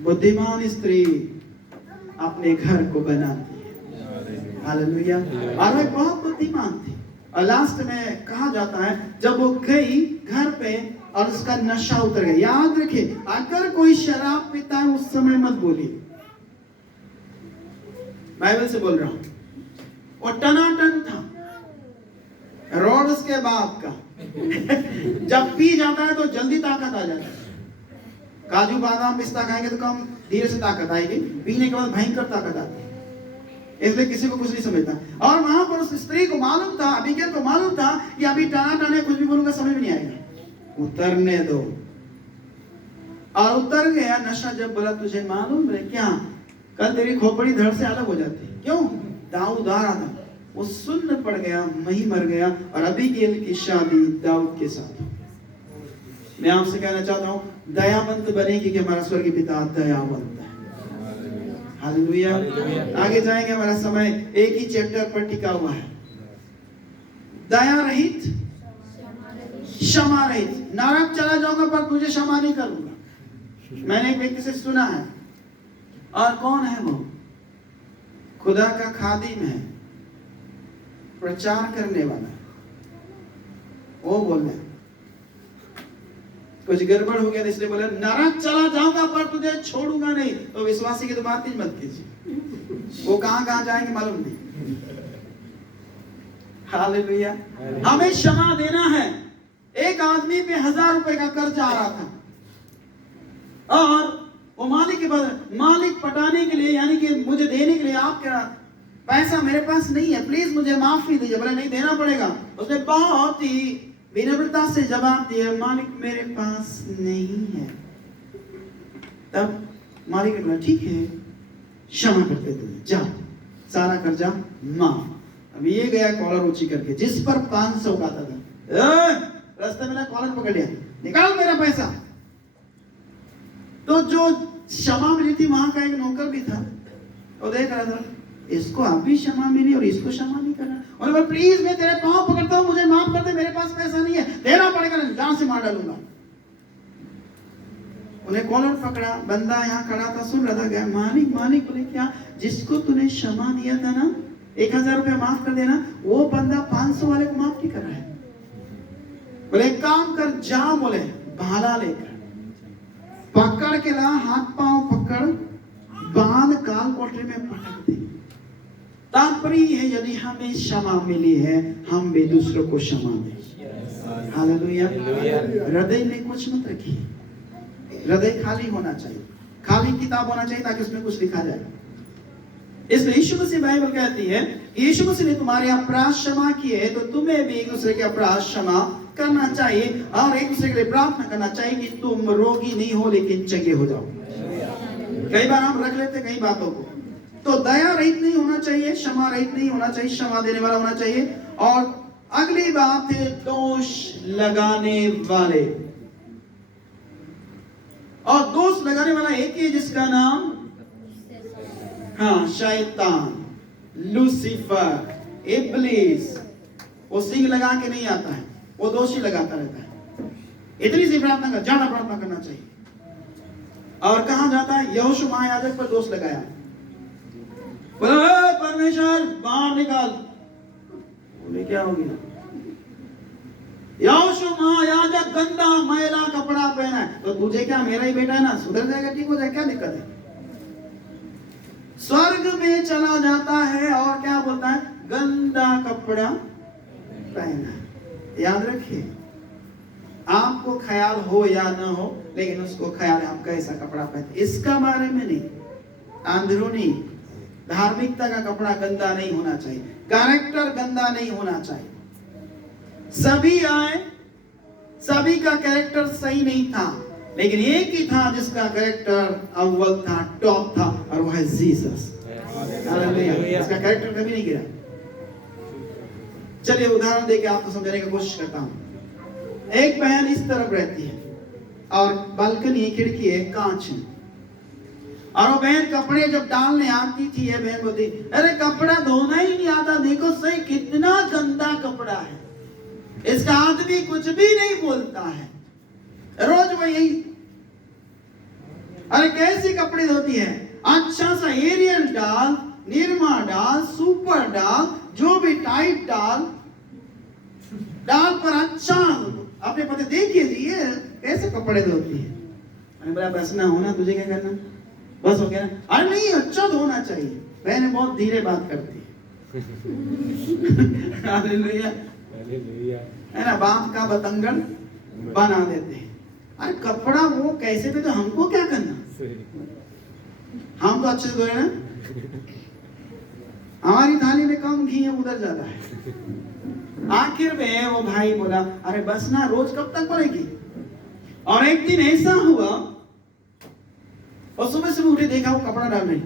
बुद्धिमान स्त्री अपने घर को बनाती है, हालेलुया। और वे बहुत बुद्धिमान थी, और लास्ट में कहा जाता है जब वो गई घर पे और उसका नशा उतर गया। याद रखिए, अगर कोई शराब पीता है उस समय मत बोलिए, बाइबल से बोल रहा हूं। वो टनाटन था, रोड उसके बाप का। जब पी जाता है तो जल्दी ताकत आ जाती है। काजू बादाम पिस्ता खाएंगे तो कम धीरे से ताकत आएगी, पीने के बाद भयंकर ताकत आती है। इसलिए किसी को कुछ नहीं समझता। और वहां पर उस स्त्री को मालूम था, अबीगैल को मालूम था कि अभी टाना कुछ भी बोलूंगा समझ में नहीं आएगा, उतरने दो। और उतर गया नशा। जब बोला तुझे मालूम है क्या, कल तेरी खोपड़ी धड़ से अलग हो जाती। क्यों? दाऊद आ रहा था, वो सुन्न पड़ गया, वहीं मर गया, और अबीगैल की शादी दाऊद के साथ। मैं आपसे कहना चाहता हूँ दयावंत बनेगी कि हमारा स्वर्गीय पिता दयावंत है। हालेलुया। आगे जाएंगे, हमारा समय एक ही चैप्टर पर टिका हुआ है। दया रहित, क्षमा रहित। नरक चला जाऊंगा पर तुझे क्षमा नहीं करूंगा। मैंने एक व्यक्ति से सुना है, और कौन है वो? खुदा का खादिम है, प्रचार करने वाला। वो बोल रहे कुछ गड़बड़ हो गया, इसलिए बोला नरक चला जाऊंगा पर तुझे छोड़ूंगा नहीं। तो विश्वासी की तो बात ही मत कीजिए, वो कहां जाएंगे मालूम नहीं। हालेलुया। हमें क्षमा देना है। एक आदमी पे 1000 रुपए का कर्ज आ रहा था, और वो मालिक के पास, मालिक पटाने के लिए, यानी कि मुझे देने के लिए, आपका पैसा मेरे पास नहीं है, प्लीज मुझे माफी दीजिए। बोला नहीं देना पड़ेगा। उसने बहुत ही विनम्रता से जवाब दिया, मालिक मेरे पास नहीं है। तब मालिक ने बोला ठीक है, क्षमा करते तुझे, जाओ सारा कर्जा माफ। अब ये गया कॉलर ऊंची करके, जिस पर 500 का था, रास्ते में ना कॉलर पकड़ लिया, निकाल मेरा पैसा। तो जो क्षमा मिली थी वहां का एक नौकर भी था, वो देख रहा था इसको अभी क्षमा मिली और इसको क्षमा नहीं कर रहा। और बोला प्लीज मैं तेरे पांव पकड़ता हूं, मुझे माफ कर दे, मेरे पास पैसा नहीं है, देना पड़ेगा, जान से मार डालूंगा। उन्हें कॉलर पकड़ा, बंदा यहाँ खड़ा था, सुन रहा था, गया मालिक मालिक। बोले क्या? जिसको तूने क्षमा दिया था ना, 1000 रुपया माफ कर देना, वो बंदा 500 वाले को माफ नहीं कर रहा है। बोले एक काम कर, जा, बोले भाला लेकर पकड़ के ला, हाथ पांव पकड़ बांध काल कोठरी में पटक दे। तात्पर्य है यदि हमें क्षमा मिली है, हम भी दूसरों को क्षमा दें। हालेलुया। हृदय में कुछ मत रखिए, हृदय खाली होना चाहिए, खाली किताब होना चाहिए ताकि उसमें कुछ लिखा जाए। इसलिए यीशु मसीह बाइबल कहती है यीशु मसीह ने तुम्हारे अपराध क्षमा किए, तो तुम्हें भी एक दूसरे के अपराध क्षमा करना चाहिए और एक दूसरे के लिए प्रार्थना करना चाहिए कि तुम रोगी नहीं हो लेकिन चंगे हो जाओ। कई बार हम रख लेते कई बातों को। तो दया रहित नहीं होना चाहिए, क्षमा रहित नहीं होना चाहिए, क्षमा देने वाला होना चाहिए। और अगली बात है दोष लगाने वाले। और दोष लगाने वाला एक ही जिसका नाम, हाँ, शैतान, लूसीफर, इब्लीस। वो सिंह लगा के नहीं आता है, वो दोषी लगाता रहता है। इतनी सी प्रार्थना कर, ज्यादा प्रार्थना करना चाहिए। और कहां जाता है? यहोशू महायाजक पर दोष लगाया, बोला परमेश्वर बाहर निकाल। बोले क्या हो गया? यहोशू महायाजक गंदा मैला कपड़ा पहना है, तो तुझे क्या, मेरा ही बेटा है ना, सुधर जाएगा, ठीक हो जाएगा, क्या दिक्कत है? स्वर्ग में चला जाता है और क्या बोलता है? गंदा कपड़ा पहना है। याद रखिए, आपको ख्याल हो या ना हो, लेकिन उसको ख्याल है हम कैसा कपड़ा पहनते, इसका बारे में नहीं। अंदरूनी धार्मिकता का कपड़ा गंदा नहीं होना चाहिए, कैरेक्टर गंदा नहीं होना चाहिए। सभी आए, सभी का कैरेक्टर सही नहीं था, लेकिन एक ही था जिसका कैरेक्टर अव्वल था, टॉप था, और वह है जीसस। हालेलुया। इसका कैरेक्टर कभी नहीं गिरा। चलिए उदाहरण देके आपको समझाने की कोशिश करता हूं। एक बहन इस तरफ रहती है और बालकनी, खिड़की है, कांच है, और वो बहन कपड़े जब डालने आती थी, ये बहन बोलती, अरे कपड़ा धोना ही नहीं आता, देखो सही कितना गंदा कपड़ा है, इसका आदमी कुछ भी नहीं बोलता है। रोज वो यही, अरे कैसी कपड़े धोती है, अच्छा सा एरियल डाल, निरमा डाल, सुपर डाल, जो भी टाइट डाल पर अच्छा अपने पति देखिए जी ये कैसे कपड़े धोती है। अरे बोला बस ना होना, तुझे क्या करना, बस हो गया ना। अरे नहीं, अच्छा धोना चाहिए। बहनें बहुत धीरे बात करती है। हालेलुया, है ना, बाप का बतंगड़ बना देते हैं। अरे कपड़ा वो कैसे भी, तो हमको क्या करना, हम तो अच्छे से धोए ना, हमारी थाली में कम घी है, उधर ज्यादा है। आखिर में वो भाई बोला, अरे बस ना, रोज कब तक बोलेगी। और एक दिन ऐसा हुआ, और सुबह सुबह उठे, देखा वो कपड़ा डाल रही,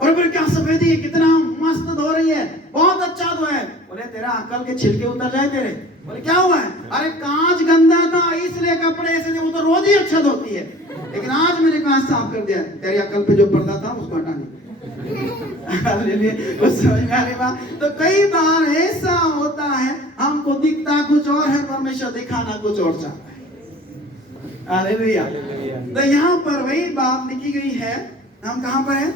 और बोले क्या सफेदी है, कितना मस्त धो रही है, बहुत अच्छा धोया है। बोले तेरा अकल के छिलके उतर जाए तेरे। बोले क्या हुआ है? अरे कांच गंदा था इसलिए कपड़े ऐसे थे, वो तो रोज ही अच्छा धोती है, लेकिन आज मैंने कांच साफ कर दिया, तेरी अकल पे जो पर्दा था उसको हटाने। समझ में आ रही बात? तो कई बार ऐसा होता है, हमको दिखता कुछ और है, परमेश्वर दिखाना कुछ और चाहता है। हालेलुया। तो यहाँ पर वही बात लिखी गई है। हम कहाँ पर है?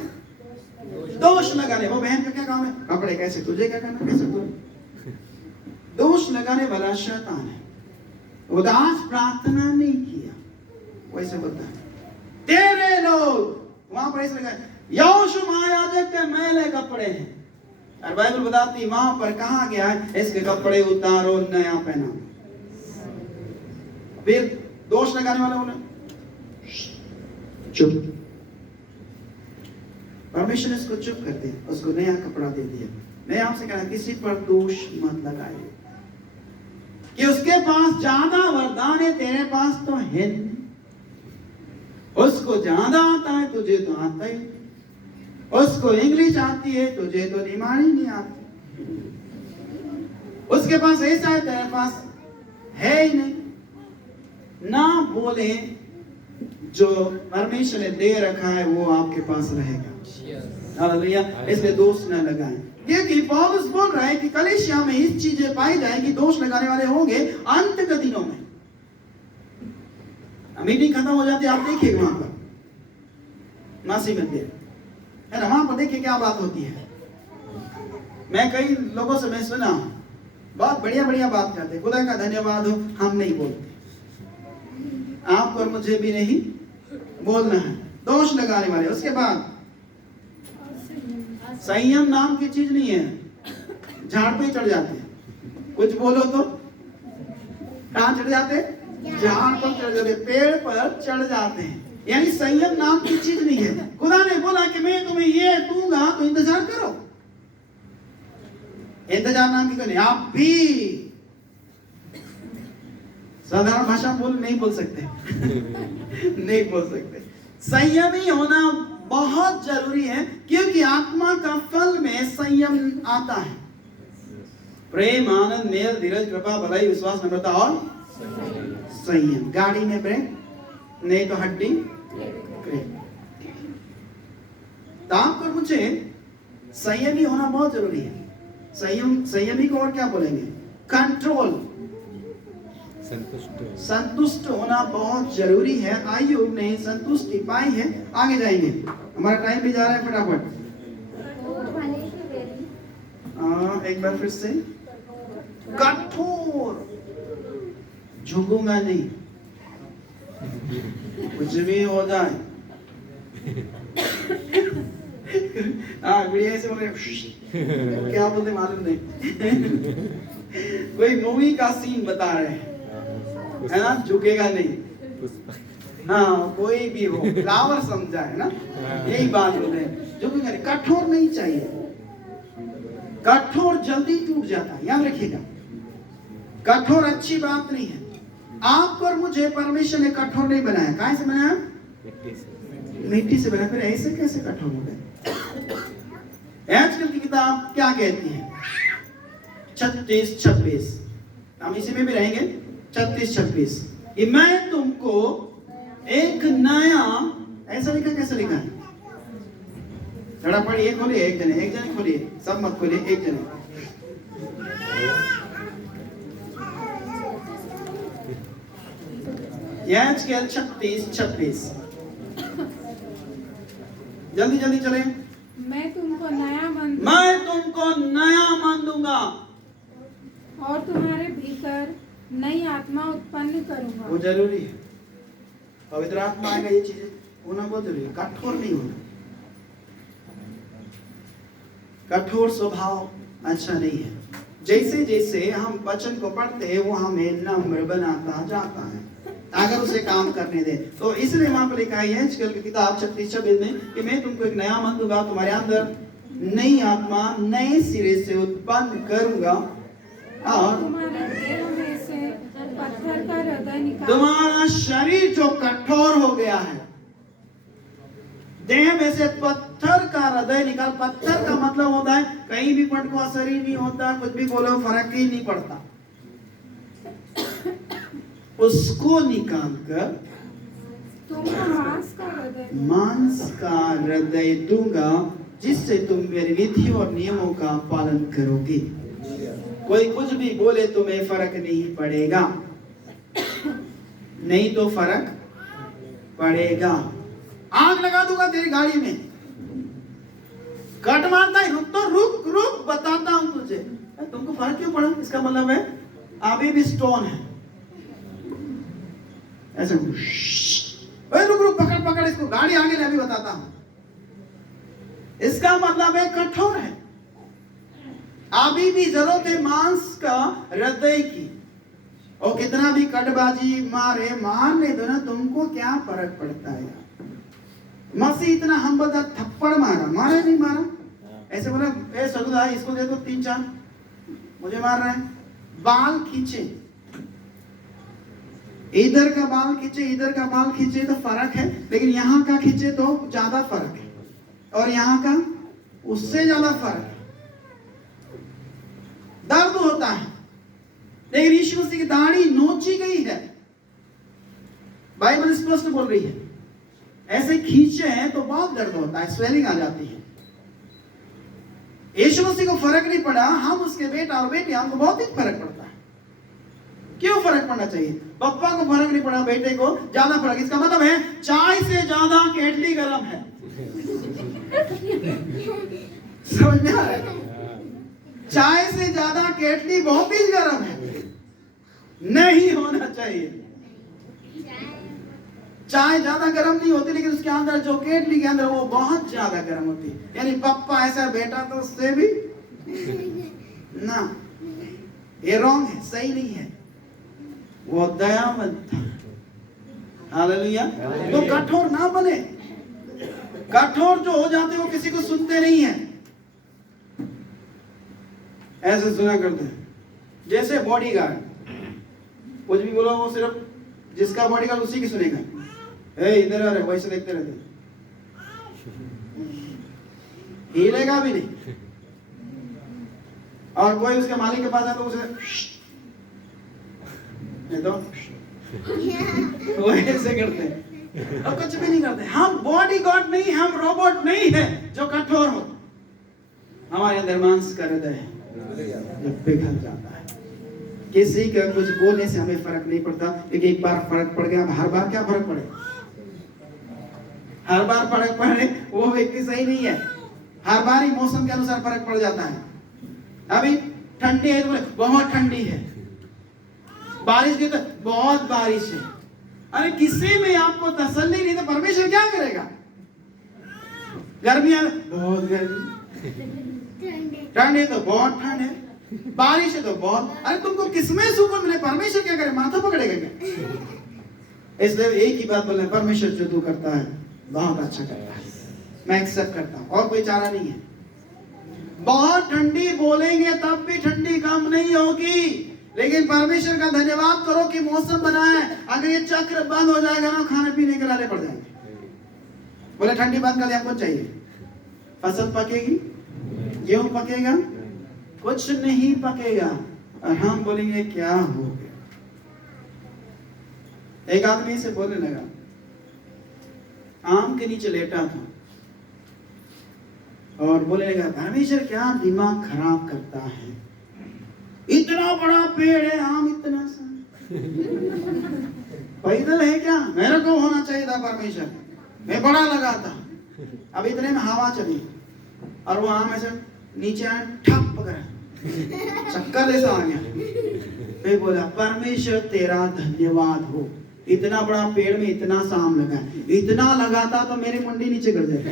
दोष लगाने। वो बहन का क्या काम है? कपड़े कैसे, तुझे क्या करना, कैसे तुझे? दोष लगाने वाला शैतान है। उदास प्रार्थना नहीं किया, वैसे बोलता है तेरे लोग वहां पर ऐसे लगा, यहोशू महायाजक के मैले कपड़े हैं, और बाइबल बताती वहां पर कहा गया है, इसके कपड़े उतारो, नया पहना। फिर दोष लगाने वाले बोले चुप, परमेश्वर ने इसको चुप कर दिया, उसको नया कपड़ा दे दिया। मैं आपसे कहना, किसी पर दोष मत लगाए कि उसके पास ज्यादा वरदान है, तेरे पास तो है नहीं, उसको ज्यादा आता है, तुझे तो आता ही। उसको इंग्लिश आती है, तुझे तो निमाणी नहीं आती। उसके पास ऐसा है, तेरे पास है ही नहीं। ना बोले जो परमेश्वर ने दे रखा है वो आपके पास रहेगा। हालेलुया। इसलिए दोष न लगाएं, क्योंकि पौलुस बोल रहा है कि कलीसिया में इस चीजें पाई जाएगी, दोष लगाने वाले होंगे अंत के दिनों में। मीटिंग खत्म हो जाती है, आप देखिए वहां पर मासी मंदिर है ना, वहां पर देखिए क्या बात होती है। मैं कई लोगों से मैं सुना, बहुत बढ़िया बढ़िया बात करते, खुदा का धन्यवाद हो, हम नहीं बोलते, आपको और मुझे भी नहीं बोलना है, दोष लगाने वाले। उसके बाद संयम नाम की चीज नहीं है, झाड़ पे चढ़ जाते हैं, कुछ बोलो तो कहां चढ़ जाते, झाड़ पर चढ़ जाते, पेड़ पर चढ़ जाते हैं। यानी संयम नाम की चीज नहीं है। खुदा ने बोला कि मैं तुम्हें ये दूंगा तो इंतजार करो। इंतजार नाम की नहीं, आप भी साधारण भाषा नहीं बोल सकते नहीं बोल सकते। संयमी होना बहुत जरूरी है, क्योंकि आत्मा का फल में संयम आता है। प्रेम, आनंद, मेल, धीरज, कृपा, भलाई, विश्वास, नम्रता और संयम। गाड़ी में ब्रेक नहीं तो हड्डी ब्रेक। तो आपको मुझे संयमी होना बहुत जरूरी है। संयमी को और क्या बोलेंगे, कंट्रोल, संतुष्ट होना बहुत जरूरी है। आयुब ने संतुष्टि पाई है। आगे जाएंगे, हमारा टाइम भी जा रहा है, फटाफट। एक बार फिर से, कठोर, झुकूंगा नहीं, कुछ भी हो जाए। बढ़िया से बोले, क्या बोलते मालूम नहीं कोई मूवी का सीन बता रहे हैं, है ना, झुकेगा नहीं। हाँ, कोई भी हो, फ्लावर समझा है ना, यही बात बोल रहे हैं, झुकेगा नहीं। कठोर नहीं चाहिए, कठोर जल्दी टूट जाता है, याद रखिएगा। कठोर अच्छी बात नहीं है। आपको और मुझे परमेश्वर ने कठोर नहीं बनाया। कहां से बनाया, मिट्टी से बनाया। फिर ऐसे कैसे कठोर हो गए? आजकल की किताब क्या कहती है, 36-26, हम इसी में भी रहेंगे। 36-26, कि मैं तुमको एक नया, ऐसा लिखा, कैसे लिखा है, थोड़ा पढ़िए, खोलिए, एक जने खोलिए, सब मत खोलिए, एक जने। याजकेल 36-26, जल्दी जल्दी चले। मैं तुमको नया मन दूंगा और तुम्हारे भीतर नई आत्मा उत्पन्न करूंगा। वो जरूरी है, पवित्र आत्मा आएगा, ये चीजें होना बहुत जरूरी है। कठोर नहीं होना, कठोर स्वभाव अच्छा नहीं है। जैसे जैसे हम वचन को पढ़ते हैं वो हमें नम्र बनाता जाता है, अगर उसे काम करने दे तो। इसलिए वहां पर लिखा है आजकल की किताब 36-26 में कि मैं तुमको एक नया मन दूंगा, तुम्हारे अंदर नई आत्मा नए सिरे से उत्पन्न करूंगा, और तुम्हारे देह में से पत्थर का हृदय निकाल, तुम्हारा शरीर जो कठोर हो गया है, देह में से पत्थर का हृदय निकाल। पत्थर का मतलब होता है कहीं भी पटको असर ही नहीं होता, कुछ भी बोलो फर्क ही नहीं पड़ता। उसको निकाल कर तुमको मांस का हृदय दूंगा, जिससे तुम मेरी विधि और नियमों का पालन करोगे। कोई कुछ भी बोले तुम्हें फर्क नहीं पड़ेगा, नहीं तो फर्क पड़ेगा। आग लगा दूंगा तेरी गाड़ी में, कट मारता है, रुक तो रुक रुक, बताता हूं तुझे। तुमको फर्क क्यों पड़ा? इसका मतलब है अभी भी स्टोन है, ऐसे रुक रुक, पकड़ पकड़ इसको, गाड़ी आगे ले, अभी बताता हूं। इसका मतलब है कठोर है, अभी भी जरूरत है मांस का हृदय की। और कितना भी कटबाजी मारे, मारने दो ना, तुमको क्या फर्क पड़ता है यार। मसीह इतना हम बता, थप्पड़ मारा, मारा नहीं मारा, ऐसे बोला ए सगुदा इसको दे दो 3-4, मुझे मार रहा है। बाल खींचे, इधर का बाल खींचे, इधर का बाल खींचे तो फर्क है, लेकिन यहाँ का खींचे तो ज्यादा फर्क है। और यहाँ का उससे ज्यादा फर्क है। दर्द होता है, लेकिन यीशु मसीह की दाढ़ी नोची गई है। बाइबल स्पष्ट बोल रही है, ऐसे खींचे हैं तो बहुत दर्द होता है, स्वेलिंग आ जाती है। यीशु मसीह को फर्क नहीं पड़ा, हम उसके बेटा और बेटी, हमको बहुत ही फर्क पड़ता है। क्यों फर्क पड़ना चाहिए? पप्पा को फर्क नहीं पड़ा, बेटे को ज्यादा फर्क। इसका मतलब है चाय से ज्यादा केटली गर्म है। समझ में आ रहा है? चाय से ज्यादा केटली बहुत ही गर्म है, नहीं होना चाहिए। चाय ज्यादा गर्म नहीं होती, लेकिन उसके अंदर जो केटली के अंदर वो बहुत ज्यादा गर्म होती है। यानी पप्पा ऐसा, बेटा तो उससे भी ना, ये रॉन्ग है, सही नहीं है। वो दयावंत था। हालेलुया। तो कठोर ना बने। कठोर जो हो जाते वो किसी को सुनते नहीं है, ऐसे सुना करते हैं। जैसे बॉडीगार्ड, कुछ भी बोलो वो सिर्फ जिसका बॉडीगार्ड उसी की सुनेगा। ए इधर आ रहे, वैसे देखते रहते, हिलेगा भी नहीं। और कोई उसके मालिक के पास है तो उसे नहीं तो वो ऐसे करते हैं और कुछ भी नहीं करते। हम बॉडीगार्ड नहीं, हम रोबोट नहीं है जो कठोर हो। हमारे अंदर मांस का हृदय है जो पिघल जाता है। किसी का कुछ बोलने से हमें फर्क नहीं पड़ता, लेकिन एक बार फर्क पड़ गया, हर बार क्या फर्क पड़े? हर बार फर्क पड़े वो व्यक्ति सही नहीं है। हर बार ही मौसम के अनुसार फर्क पड़ जाता है। अभी ठंडी है तो बहुत ठंडी है, बारिश की तो बहुत बारिश है। अरे किसी में आपको तसल्ली नहीं तो परमेश्वर क्या करेगा? गर्मी है बहुत गर्मी, ठंड है तो बहुत ठंड है, बारिश है तो बहुत। अरे तुमको किसमें सुकून मिले? परमेश्वर क्या करे? माथा पकड़ेगा क्या? इसलिए एक ही बात बोलना, परमेश्वर जो तू करता है बहुत अच्छा करता है, मैं एक्सेप्ट करता हूं, और कोई चारा नहीं है। बहुत ठंडी बोलेंगे तब भी ठंडी कम नहीं होगी, लेकिन परमेश्वर का धन्यवाद करो कि मौसम बना है। अगर ये चक्र बंद हो जाएगा ना, खाने पीने के लाले पड़ जाएंगे। बोले ठंडी बंद कर दिया, हमको चाहिए। फसल पकेगी, गेहूं पकेगा, कुछ नहीं पकेगा, और हम बोलेंगे क्या हो गया। एक आदमी से बोलने लगा, आम के नीचे लेटा था और बोलने लगा, परमेश्वर क्या दिमाग खराब करता है, इतना बड़ा पेड़ है, आम इतना सा पैदल है क्या? मेरे को होना चाहिए था परमेश्वर, मैं बड़ा लगा था। अब इतने में हवा चली और वो आम ऐसे नीचे आया, ठप पकड़ा, चक्कर जैसा आ गया। फिर बोला, परमेश्वर तेरा धन्यवाद हो, इतना बड़ा पेड़ में इतना सा आम लगा, इतना लगाता तो मेरी मुंडी नीचे गिर जाती।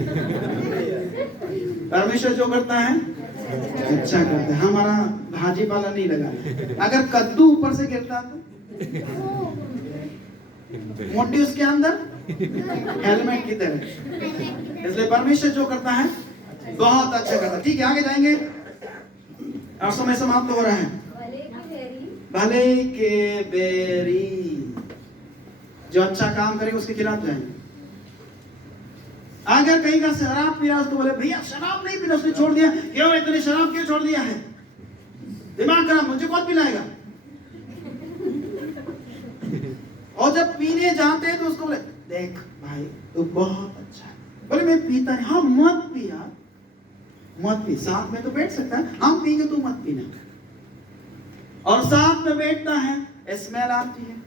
परमेश्वर जो करता है अच्छा करता है। हमारा भाजी पाला नहीं लगा, अगर कद्दू ऊपर से गिरता तो मुंडी उसके अंदर हेलमेट की तरह। इसलिए परमेश्वर जो करता है बहुत अच्छा करता है। ठीक है, आगे जाएंगे और समय समाप्त हो रहा है। भले के बेरी, जो अच्छा काम करेगा उसके खिलाफ जाएंगे। अगर कहीं का शराब पिया उसको बोले, भैया शराब नहीं पीना, उसने छोड़ दिया, क्यों इतनी शराब क्यों छोड़ दिया है? दिमाग खराब, मुझे कौन पिलाएगा? और जब पीने जाते हैं तो उसको बोले, देख भाई तू बहुत अच्छा है। बोले मैं पीता नहीं। हाँ मत पिया, मत पी, साथ में तो बैठ सकता है, हम पीएंगे तू मत पीना। और साथ में बैठता है, स्मेल आती है।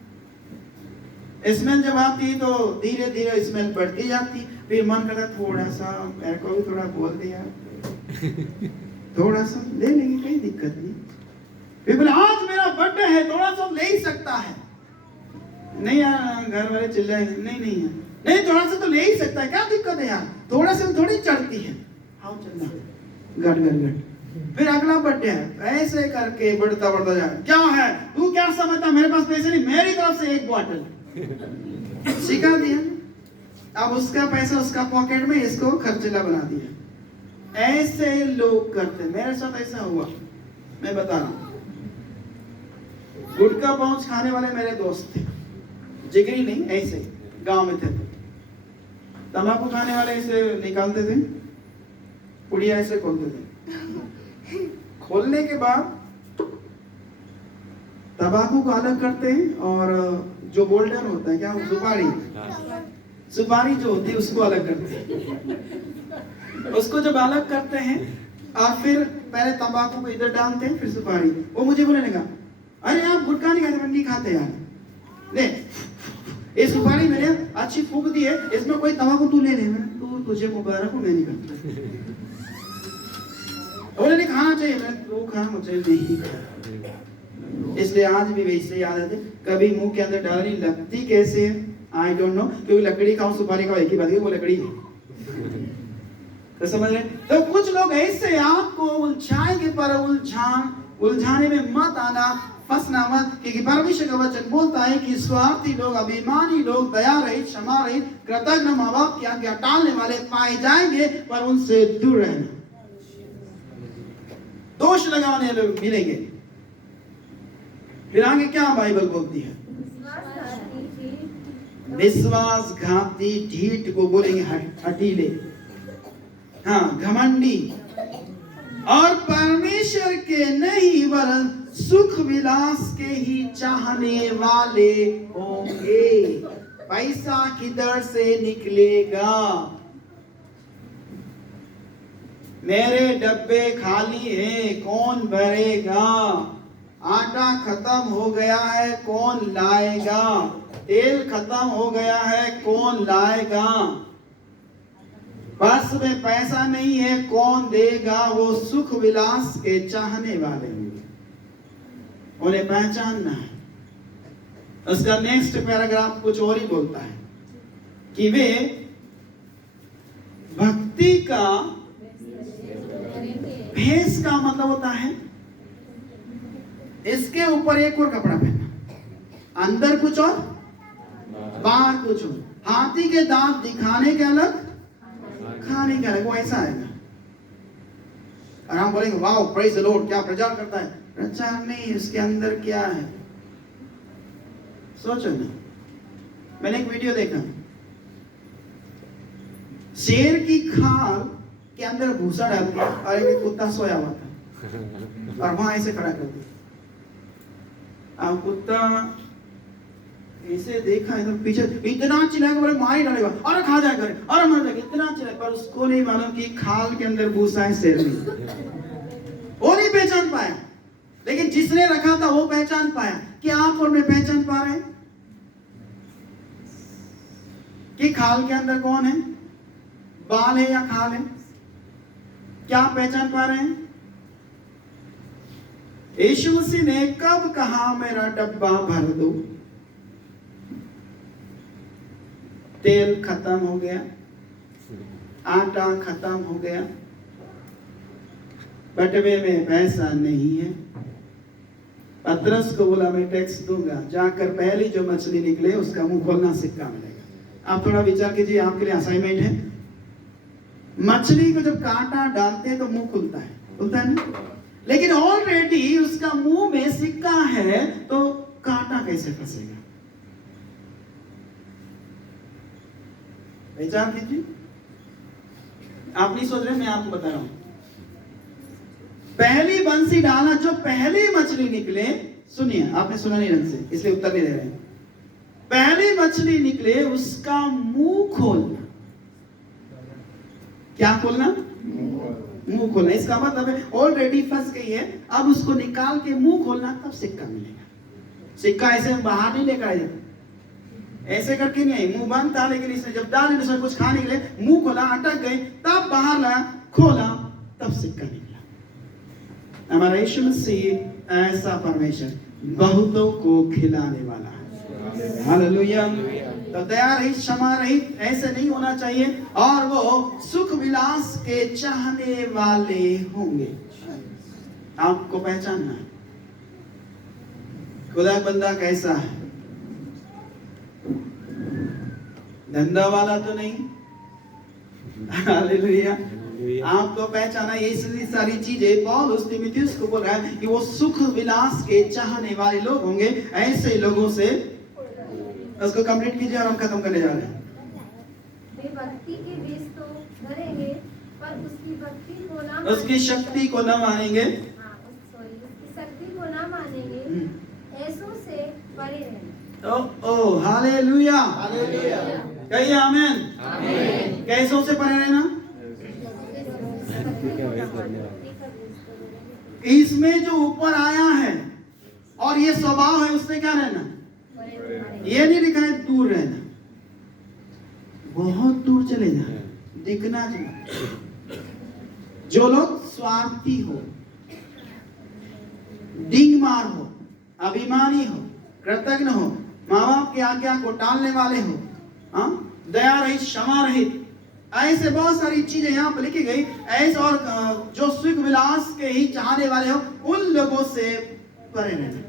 स्मेल जब आती है तो धीरे धीरे स्मेल बढ़ती जाती, फिर मन करता थोड़ा सा मेरे को भी थोड़ा बोल दिया, थोड़ा सा ले लेंगे, कोई दिक्कत नहीं। फिर बोले आज मेरा बर्थडे है, थोड़ा सा ले ही सकता है। नहीं यार, घर वाले चिल्लाएंगे, नहीं नहीं है, नहीं थोड़ा सा तो ले ही सकता है, क्या दिक्कत है यार, थोड़ा सा थोड़ी चढ़ती है, आओ चलना, गट गट गट। फिर अगला बर्थडे है, ऐसे करके बढ़ता बढ़ता जाए। क्या है तू क्या समझता, मेरे पास पैसे नहीं, मेरी तरफ से एक बॉटल सिखा दिया। अब उसका पैसा उसका पॉकेट में, इसको खर्चीला बना दिया। ऐसे लोग करते, मेरे साथ ऐसा हुआ, मैं बता रहा हूं। गुटखा पाउच खाने वाले मेरे दोस्त थे, जिगरी नहीं, ऐसे गांव में थे। तंबाकू खाने वाले ऐसे निकालते थे, पुड़िया ऐसे खोलते थे। खोलने के बाद तंबाकू को अलग करते हैं और जो बोल्डर होता है क्या, सुपारी जो होती है उसको अलग करते हैं। उसको जब अलग करते हैं और फिर पहले तंबाकू को इधर डालते हैं, फिर सुपारी। वो मुझे बोलने लगा, अरे आप गुटखा नहीं खाते? नहीं खाते यार, ले ये सुपारी मैंने अच्छी फूंक दी है, इसमें कोई तंबाकू तू ले ले। तो तुझे मुबारक हो, मैं नहीं करता। बोले नहीं खाना चाहिए, मैं तो खाना मुझे नहीं खाना। इसलिए आज भी वैसे याद आते, कभी मुंह के अंदर डालनी लगती कैसे है आई डोंट नो, क्योंकि लकड़ी खाओ सुपारी खाओ एक ही बात है, वो लकड़ी है। तो समझ रहे? तो कुछ लोग ऐसे आपको उलझाएंगे, पर उलझाने में मत आना, फंसना मत, क्योंकि परमेश्वर का वचन बोलता है कि स्वार्थी लोग, अभिमानी लोग, दया रहित, क्षमा रहित, कृतज्ञ माँ बाप की आज्ञा टालने वाले पाए जाएंगे, पर उनसे दूर रहना। दोष लगाने लोग मिलेंगे। फिर आगे क्या बाइबल बोलती है? विश्वासघाती, ढीठ को बोलेंगे हठीले, हाँ घमंडी, और परमेश्वर के नहीं वरन सुख विलास के ही चाहने वाले होंगे। पैसा किधर से निकलेगा? मेरे डब्बे खाली हैं, कौन भरेगा? आटा खत्म हो गया है, कौन लाएगा? तेल खत्म हो गया है, कौन लाएगा? पर्स में पैसा नहीं है, कौन देगा? वो सुख विलास के चाहने वाले हैं, उन्हें पहचानना है। उसका नेक्स्ट पैराग्राफ कुछ और ही बोलता है कि वे भक्ति का भेष का मतलब होता है इसके ऊपर एक और कपड़ा पहनना, अंदर कुछ और बाहर कुछ और। हाथी के दांत दिखाने के अलग, खाने के अलग, वो ऐसा आएगा। और हम बोलेंगे वाओ प्रेज द लॉर्ड, क्या प्रचार करता है? प्रचार नहीं, उसके अंदर क्या है सोचो ना। मैंने एक वीडियो देखा, शेर की खाल के अंदर भूसा डाल दिया और एक कुत्ता सोया हुआ था और वहां ऐसे खड़ा कर दिया। अब कुत्ता ऐसे देखा, इधर पीछे इतना चिल्लाएगा, बोले मार ही डालेगा और खा जाएगा और मर जाएगा, इतना चिल्लाए, पर उसको नहीं मालूम कि खाल के अंदर भूसा है शेर में। वो नहीं पहचान पाया, लेकिन जिसने रखा था वो पहचान पाया। क्या आप और मैं पहचान पा रहे हैं कि खाल के अंदर कौन है? बाल है या खाल है? क्या आप पहचान पा रहे हैं? यीशु मसीह ने कब कहा मेरा डब्बा भर दो? तेल खत्म हो गया, आटा खत्म हो गया, बटवे में पैसा नहीं है। पतरस को बोला मैं टैक्स दूंगा, जाकर पहली जो मछली निकले उसका मुंह खोलना, सिक्का मिलेगा। आप थोड़ा विचार कीजिए, आपके लिए असाइनमेंट है। मछली को जब कांटा डालते हैं तो मुंह खुलता है ना? लेकिन ऑलरेडी उसका मुंह में सिक्का है, तो कांटा कैसे फंसेगा? विचार कीजिए। आप नहीं सोच रहे, मैं आपको बता रहा हूं। पहली बंसी डाला, जो पहली मछली निकले, सुनिए, आपने सुना नहीं ढंग से इसलिए उत्तर नहीं दे रहे हैं। पहली मछली निकले उसका मुंह खोलना। क्या खोलना? मुंह खोलना। इसका मतलब है ऑलरेडी फंस गई है, अब उसको निकाल के मुंह खोलना, तब सिक्का मिलेगा। सिक्का ऐसे बाहर नहीं लेकर आए, ऐसे करके नहीं आई। मुंह बंद था, लेकिन इसने जब डाले उसमें कुछ खाने के लिए मुंह खोला, अटक गए, तब बाहर लाया, खोला, तब सिक्का निकला। हमारा यीशु मसीह ऐसा परमेश्वर बहुतों को खिलाने वाला है। हालेलुया। तो दया रहित, क्षमा रहित ऐसे नहीं होना चाहिए, और वो सुख विलास के चाहने वाले होंगे। आपको पहचानना है खुदा बंदा कैसा है। धंधा वाला तो नहीं। हालेलुया। आपको पहचाना। ये सारी चीजें पौलुस तीमुथियुस को बोल रहा है कि वो सुख विलास के चाहने वाले लोग होंगे। ऐसे लोगों से उसको कंप्लीट कीजिए और हम खत्म करने जा रहे हैं। वे भक्ति के वेश तो धरेंगे, पर उसकी भक्ति उसकी शक्ति को न मानेंगे, उसकी शक्ति को ना मानेंगे, ऐसों से परे रहना। ओ हालेलुया, कहिए आमीन। कैसों से परे रहना? इसमें जो ऊपर आया है और ये स्वभाव है, उससे क्या रहना? ये नहीं लिखा है दूर रहना, बहुत दूर चले जाना, दिखना चाहिए। जो लोग स्वार्थी हो, डिंगमार हो, अभिमानी हो, कृतज्ञ हो, माँ बाप की आज्ञा को टालने वाले हो, दया रहित, क्षमा रहित, ऐसे बहुत सारी चीजें यहाँ पर लिखी गई। ऐसे और जो सुख विलास के ही चाहने वाले हो, उन लोगों से परे रहना।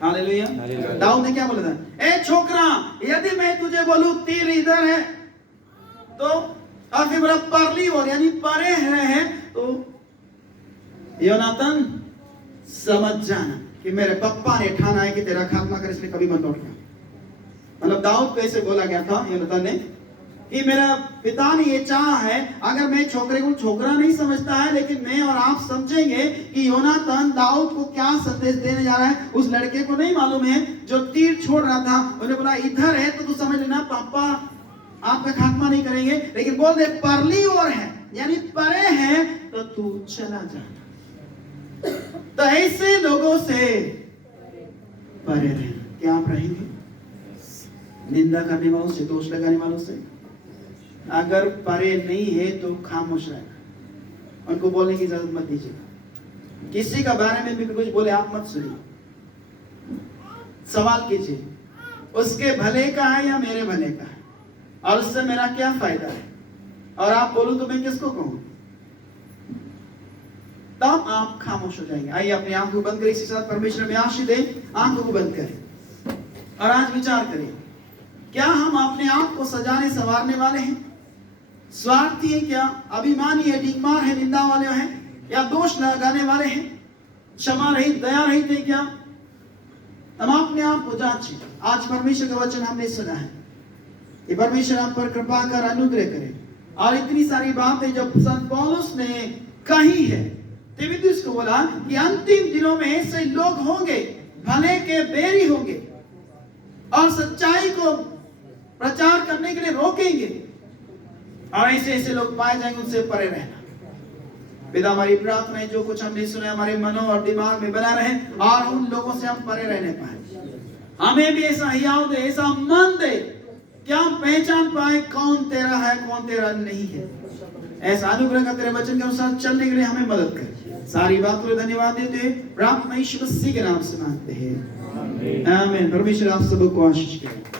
हालेलुया। दाऊद ने क्या बोला था? ए छोकरा, यदि मैं तुझे बोलूं तीर इधर है तो, और फिर बोला परली ओर यानी परे है, तो योनातन समझ जाना कि मेरे पप्पा ने ठाना है कि तेरा खात्मा कर, इसलिए कभी मत लौटना। मतलब दाऊद को ऐसे बोला गया था योनातन ने कि मेरा पिता ने ये चाहा है, अगर मैं छोकरे को छोकरा नहीं समझता है, लेकिन मैं और आप समझेंगे कि योनातन दाऊद को क्या संदेश देने जा रहा है। उस लड़के को नहीं मालूम है जो तीर छोड़ रहा था, उन्हें बोला इधर है तो तू समझ लेना पापा आपका खात्मा नहीं करेंगे, लेकिन बोल दे परली ओर है यानी परे है तो तू चला जाना। तो ऐसे लोगों से परे रहना। क्या आप रहेंगे? निंदा करने वालों से, दोष लगाने वालों से? अगर परे नहीं है तो खामोश रहना, उनको बोलने की जरूरत मत दीजिएगा। किसी का बारे में भी कुछ बोले आप मत सुनिए, सवाल कीजिए उसके भले का है या मेरे भले का है, और उससे मेरा क्या फायदा है, और आप बोलूं तो मैं किसको कहूं? तब आप खामोश हो जाएंगे। आइए अपनी आंखों को बंद करें, इसी साथ परमेश्वर में आशीष दे। आंखों को बंद करें और आज विचार करें, क्या हम अपने आप को सजाने संवारने वाले हैं? स्वार्थी है क्या? अभिमानी है, डिंगमार है, निंदा वाले हैं, या दोष लगाने वाले हैं? क्षमा रहित, दया रहित है क्या? हम अपने आप को जांचें। आज परमेश्वर का वचन हमने सुना है, ये परमेश्वर आप पर कृपा कर अनुग्रह करे। और इतनी सारी बातें जो संत पौलुस ने कही है, तीमुथियुस को बोला कि अंतिम दिनों में ऐसे लोग होंगे, भले के बैरी होंगे और सच्चाई को प्रचार करने के लिए रोकेंगे, और ऐसे ऐसे लोग पाए जाएंगे, उनसे परे रहना। पिता हमारी प्रार्थना है जो कुछ हमने सुना हमारे मनों और दिमाग में बना रहे, और उन लोगों से हम परे रहने पाए। हमें भी ऐसा हियाव दे, ऐसा मन दे कि हम पहचान पाए कौन तेरा है, कौन तेरा नहीं है। ऐसा अनुग्रह का तेरे वचन के अनुसार चलने के लिए हमें मदद कर। सारी बात को धन्यवाद देते हैं, प्रार्थना यीशु मसीह के नाम से मांगते हैं, आमीन। परमेश्वर आप सबको आशीष करे।